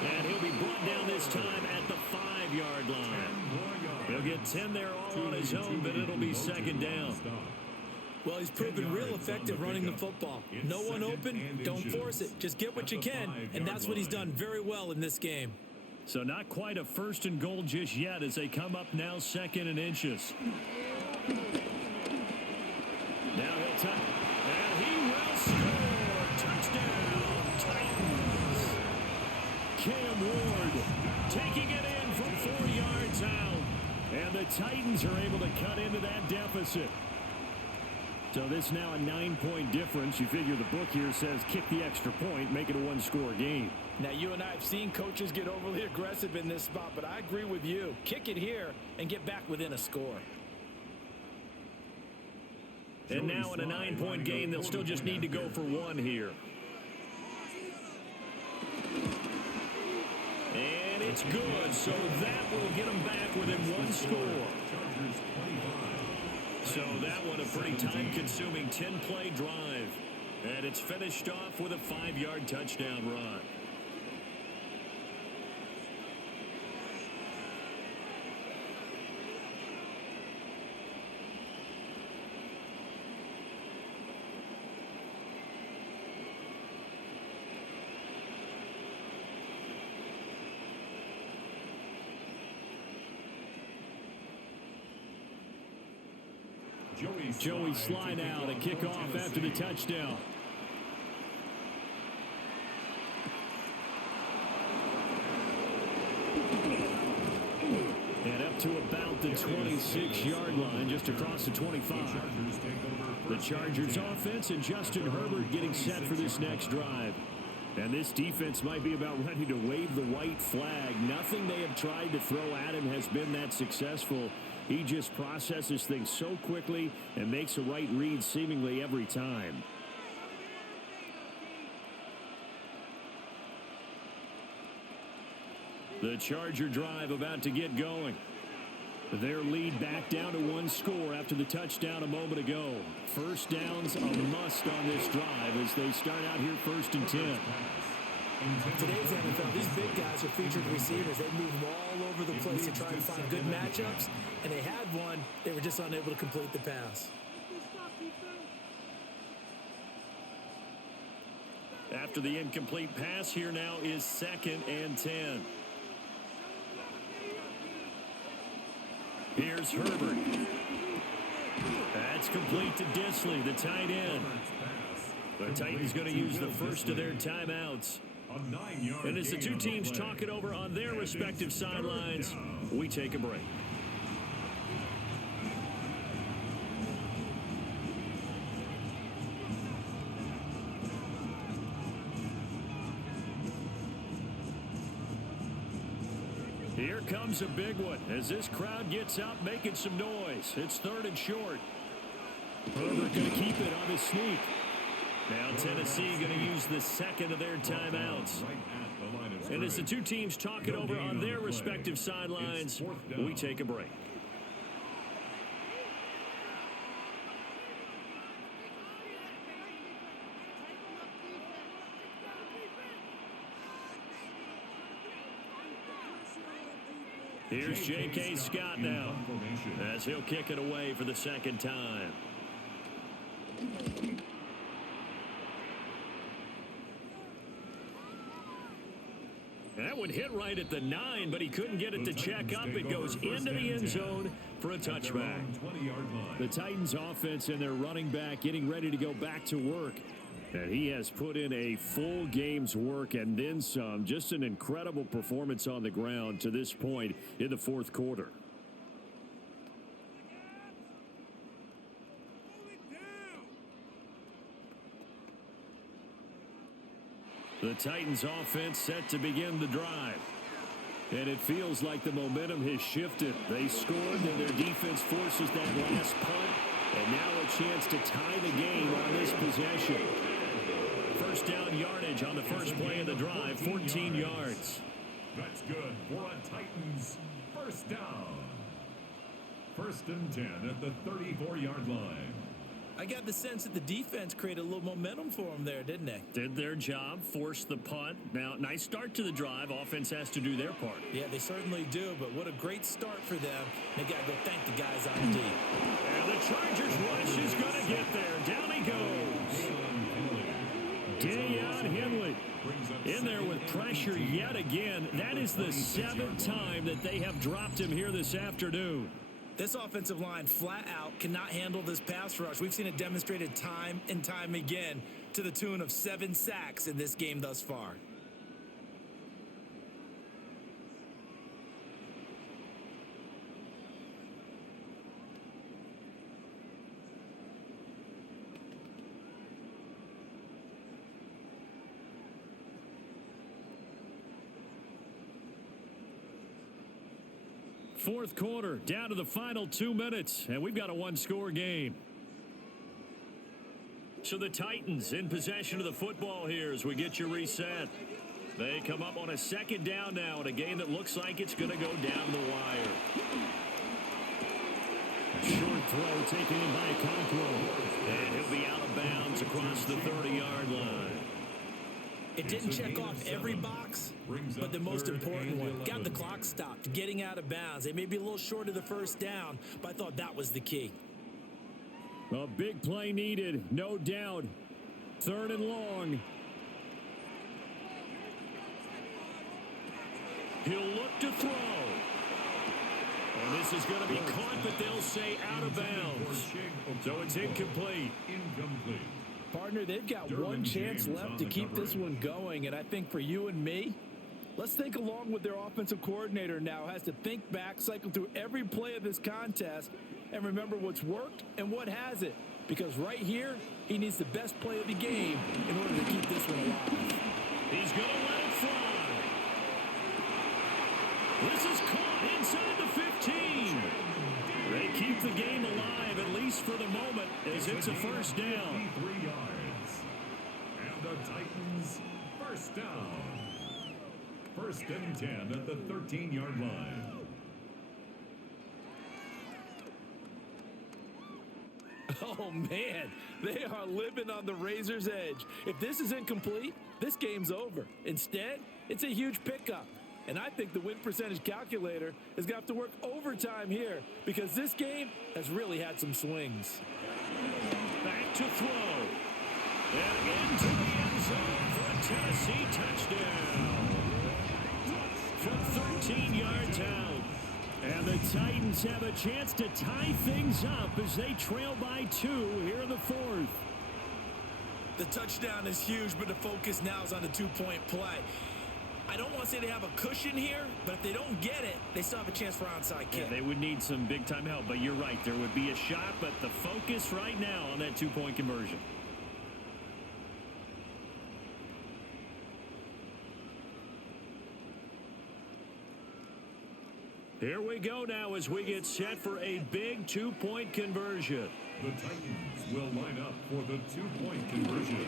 And he'll be brought down this time at the 5-yard line. He'll get 10 there all on his own, but it'll be 2nd down. Well, he's proven real effective running the football. No one open, don't force it. Just get what you can, and that's what he's done very well in this game. So not quite a 1st and goal just yet as they come up now 2nd and inches. Now he'll tuck, and he will score. Touchdown, Titans. Cam Ward taking it in from 4 yards out. And the Titans are able to cut into that deficit. So this now a 9-point difference. You figure the book here says kick the extra point, make it a 1-score game. Now, you and I have seen coaches get overly aggressive in this spot, but I agree with you. Kick it here and get back within a score. And now in a 9-point game, they'll still just need to go for 1 here. And it's good, so that will get them back within 1 score. So that one a pretty time-consuming 10-play drive. And it's finished off with a 5-yard touchdown run. Joey slide out, a kickoff after the touchdown. And up to about the 26-yard line, just across the 25. The Chargers offense and Justin Herbert getting set for this next drive. And this defense might be about ready to wave the white flag. Nothing they have tried to throw at him has been that successful. He just processes things so quickly and makes a right read seemingly every time. The Charger drive about to get going. Their lead back down to 1 score after the touchdown a moment ago. First down's a must on this drive as they start out here 1st and 10. In today's NFL, these big guys are featured receivers. They move all over the place to try and find good matchups, and they had one. They were just unable to complete the pass. After the incomplete pass, here now is 2nd and 10. Here's Herbert. That's complete to Disley, the tight end. The Titans going to use the first of their timeouts. And as the two teams talk it over on their respective sidelines, we take a break. comes a big one as this crowd gets out making some noise. It's 3rd and short. Herbert going to keep it on his sneak. Now Tennessee going to use the second of their timeouts. And as the two teams talk it over on their respective sidelines, we take a break. Here's J.K. Scott now as he'll kick it away for the second time. That one hit right at the 9, but he couldn't get it to check up. It goes into the end zone for a touchback. The Titans offense and their running back getting ready to go back to work. And he has put in a full game's work and then some. Just an incredible performance on the ground to this point in the 4th quarter. The Titans offense set to begin the drive. And it feels like the momentum has shifted. They scored and their defense forces that last punt. And now a chance to tie the game on this possession. First down yardage on the first play of the drive, 14 yards. That's good for a Titans first down. 1st and 10 at the 34-yard line. I got the sense that the defense created a little momentum for them there, didn't they? Did their job, forced the punt. Now, nice start to the drive. Offense has to do their part. Yeah, they certainly do, but what a great start for them. They got to go thank the guys on D. And the Chargers rush is going to get there. Down he goes. Dayon Henley in there with pressure yet again. That is the 7th time that they have dropped him here this afternoon. This offensive line flat out cannot handle this pass rush. We've seen it demonstrated time and time again to the tune of 7 sacks in this game thus far. Fourth quarter, down to the final 2 minutes, and we've got a one-score game. So the Titans in possession of the football here as we get you reset. They come up on a second down now in a game that looks like it's going to go down the wire. A short throw taken in by Conquo, and he'll be out of bounds across the 30-yard line. It didn't check off every box, but the most important one. Got the clock stopped, getting out of bounds. They may be a little short of the first down, but I thought that was the key. A big play needed, no doubt. 3rd and long. He'll look to throw. And this is going to be caught, but they'll say out of bounds. So it's incomplete. Partner, they've got one chance left to keep this one going, and I think for you and me, let's think along with their offensive coordinator now. Has to think back, cycle through every play of this contest, and remember what's worked and what hasn't. Because right here, he needs the best play of the game in order to keep this one alive. He's going to let it fly. This is caught inside the 15. They keep the game alive, at least for the moment, as it's a first down. 3 yards. And the Titans first down. 1st and 10 at the 13-yard line. Oh, man, they are living on the razor's edge. If this is incomplete, this game's over. Instead, it's a huge pickup. And I think the win percentage calculator is going to have to work overtime here because this game has really had some swings. Back to throw. And into the end zone for a Tennessee touchdown. From 13 yards out. And the Titans have a chance to tie things up as they trail by 2 here in the 4th. The touchdown is huge, but the focus now is on the 2-point play. I don't want to say they have a cushion here, but if they don't get it, they still have a chance for onside kick. Yeah, they would need some big-time help, but you're right. There would be a shot, but the focus right now on that 2-point conversion. Here we go now as we get set for a big two-point conversion. The Titans will line up for the two-point conversion.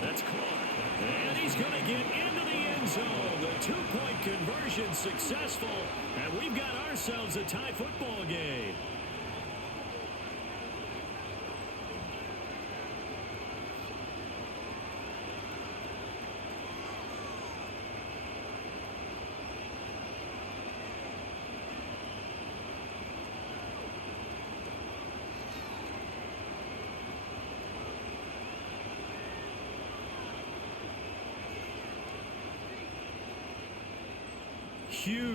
That's caught. And he's going to get into the end zone. The two-point conversion successful. And we've got ourselves a tie football game.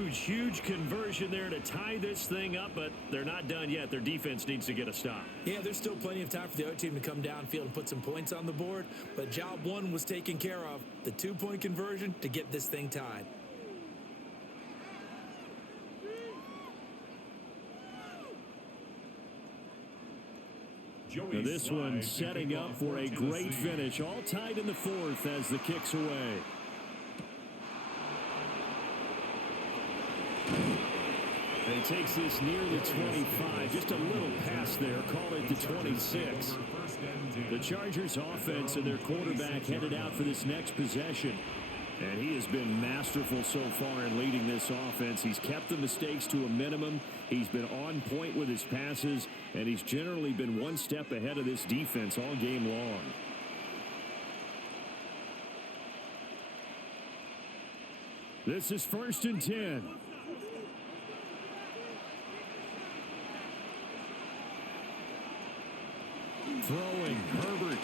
Huge conversion there to tie this thing up, but they're not done yet. Their defense needs to get a stop. Yeah, there's still plenty of time for the other team to come downfield and put some points on the board, but job one was taken care of. The two-point conversion to get this thing tied. Now this one setting up for a great finish. All tied in the fourth as the kick's away. And he takes this near the 25. Just a little pass there. Call it the 26. The Chargers offense and their quarterback headed out for this next possession. And he has been masterful so far in leading this offense. He's kept the mistakes to a minimum. He's been on point with his passes. And he's generally been one step ahead of this defense all game long. This is 1st and 10. Throwing, Herbert.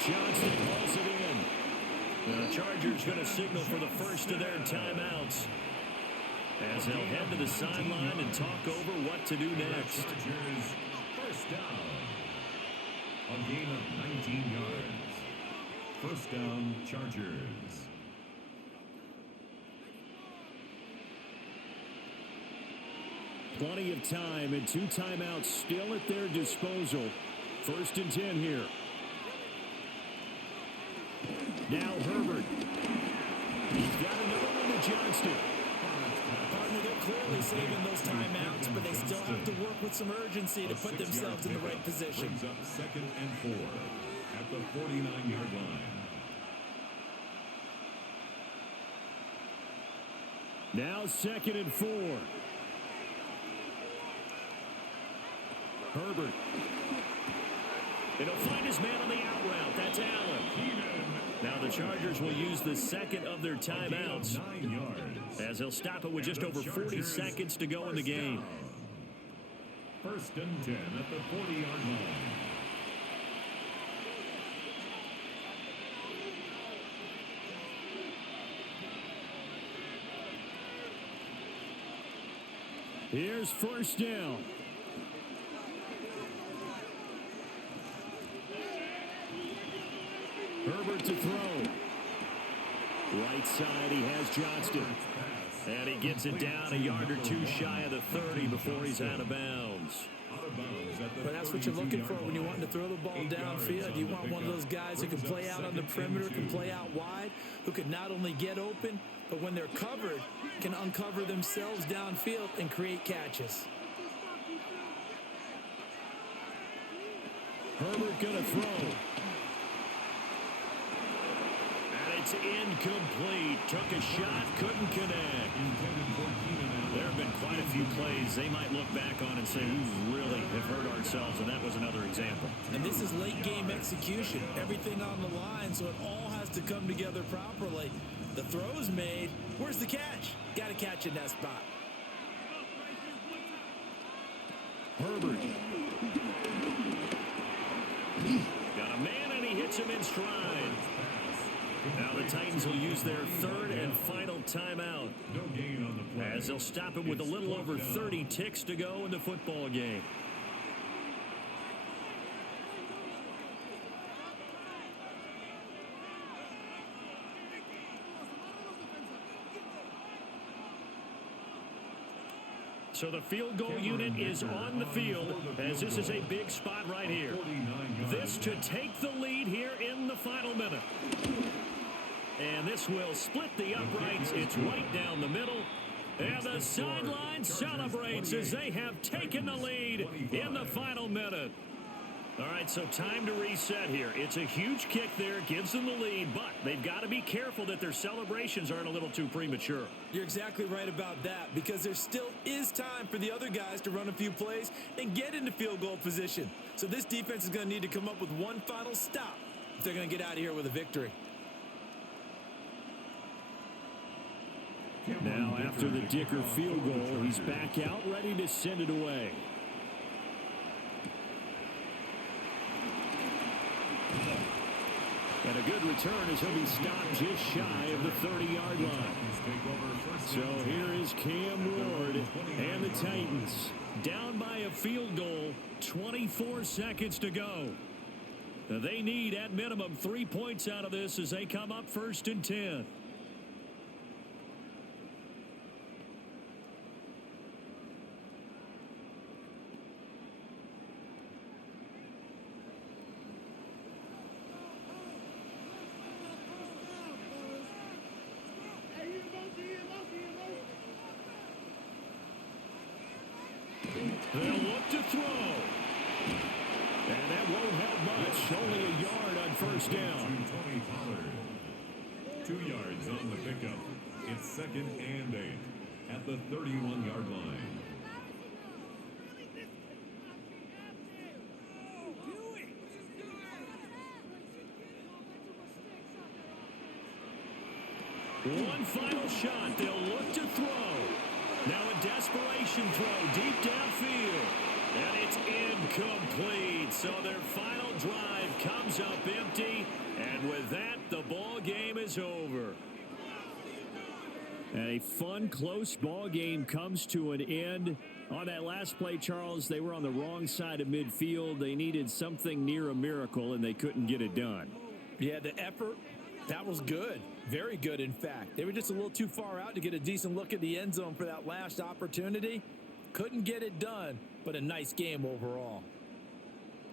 Johnson hauls it in. The Chargers going to signal for the first of their timeouts as they'll head to the sideline and talk over what to do next. Chargers first down. A gain of 19 yards. First down, Chargers. Plenty of time and 2 timeouts still at their disposal. 1st and 10 here. Now Herbert. He's got another one to Johnston. Partner, they're clearly saving those timeouts, but they still have to work with some urgency to put themselves in the right position. Brings up 2nd and 4 at the 49-yard line. Now 2nd and 4. Herbert. And he'll find his man on the out route. That's Allen. Now the Chargers will use the second of their timeouts as they'll stop it with just over 40 seconds to go in the game. 1st and 10 at the 40-yard line. Here's 1st down. Herbert to throw. Right side, he has Johnston. And he gets it down a yard or two shy of the 30 before he's out of bounds. But that's what you're looking for when you're wanting to throw the ball downfield. You want one of those guys who can play out on the perimeter, can play out wide, who can not only get open, but when they're covered, can uncover themselves downfield and create catches. Herbert gonna throw. It's incomplete. Took a shot, couldn't connect. There have been quite a few plays they might look back on and say, we really have hurt ourselves, and that was another example. And this is late game execution. Everything on the line, so it all has to come together properly. The throw's made. Where's the catch? Got to catch in that spot. Herbert. Got a man, and he hits him in stride. Now the Titans will use their 3rd and final timeout as they'll stop it with a little over 30 ticks to go in the football game. So the field goal unit is on the field as this is a big spot right here. This to take the lead here in the final minute. And this will split the uprights. It's right down the middle. And the sideline celebrates as they have taken the lead in the final minute. All right, so time to reset here. It's a huge kick there, gives them the lead, but they've got to be careful that their celebrations aren't a little too premature. You're exactly right about that, because there still is time for the other guys to run a few plays and get into field goal position. So this defense is going to need to come up with one final stop if they're going to get out of here with a victory. Now, after the Dicker field goal, he's back out, ready to send it away. And a good return as he'll be stopped just shy of the 30-yard line. So here is Cam Ward and the Titans down by a field goal, 24 seconds to go. They need at minimum 3 points out of this as they come up 1st and 10. They'll look to throw. And that won't help much. Only a yard on 1st down. 2 yards on the pickup. It's 2nd and 8 at the 31-yard line. One final shot. They'll look to throw. Now a desperation throw deep downfield. And it's incomplete. So their final drive comes up empty. And with that, the ball game is over. And a fun, close ball game comes to an end. On that last play, Charles, they were on the wrong side of midfield. They needed something near a miracle, and they couldn't get it done. Yeah, the effort, that was good. Very good, in fact. They were just a little too far out to get a decent look at the end zone for that last opportunity. Couldn't get it done, but a nice game overall.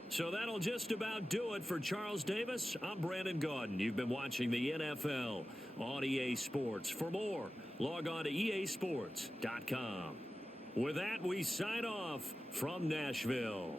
So that'll just about do it for Charles Davis. I'm Brandon Gaudin. You've been watching the NFL on EA Sports. For more, log on to easports.com. With that, we sign off from Nashville.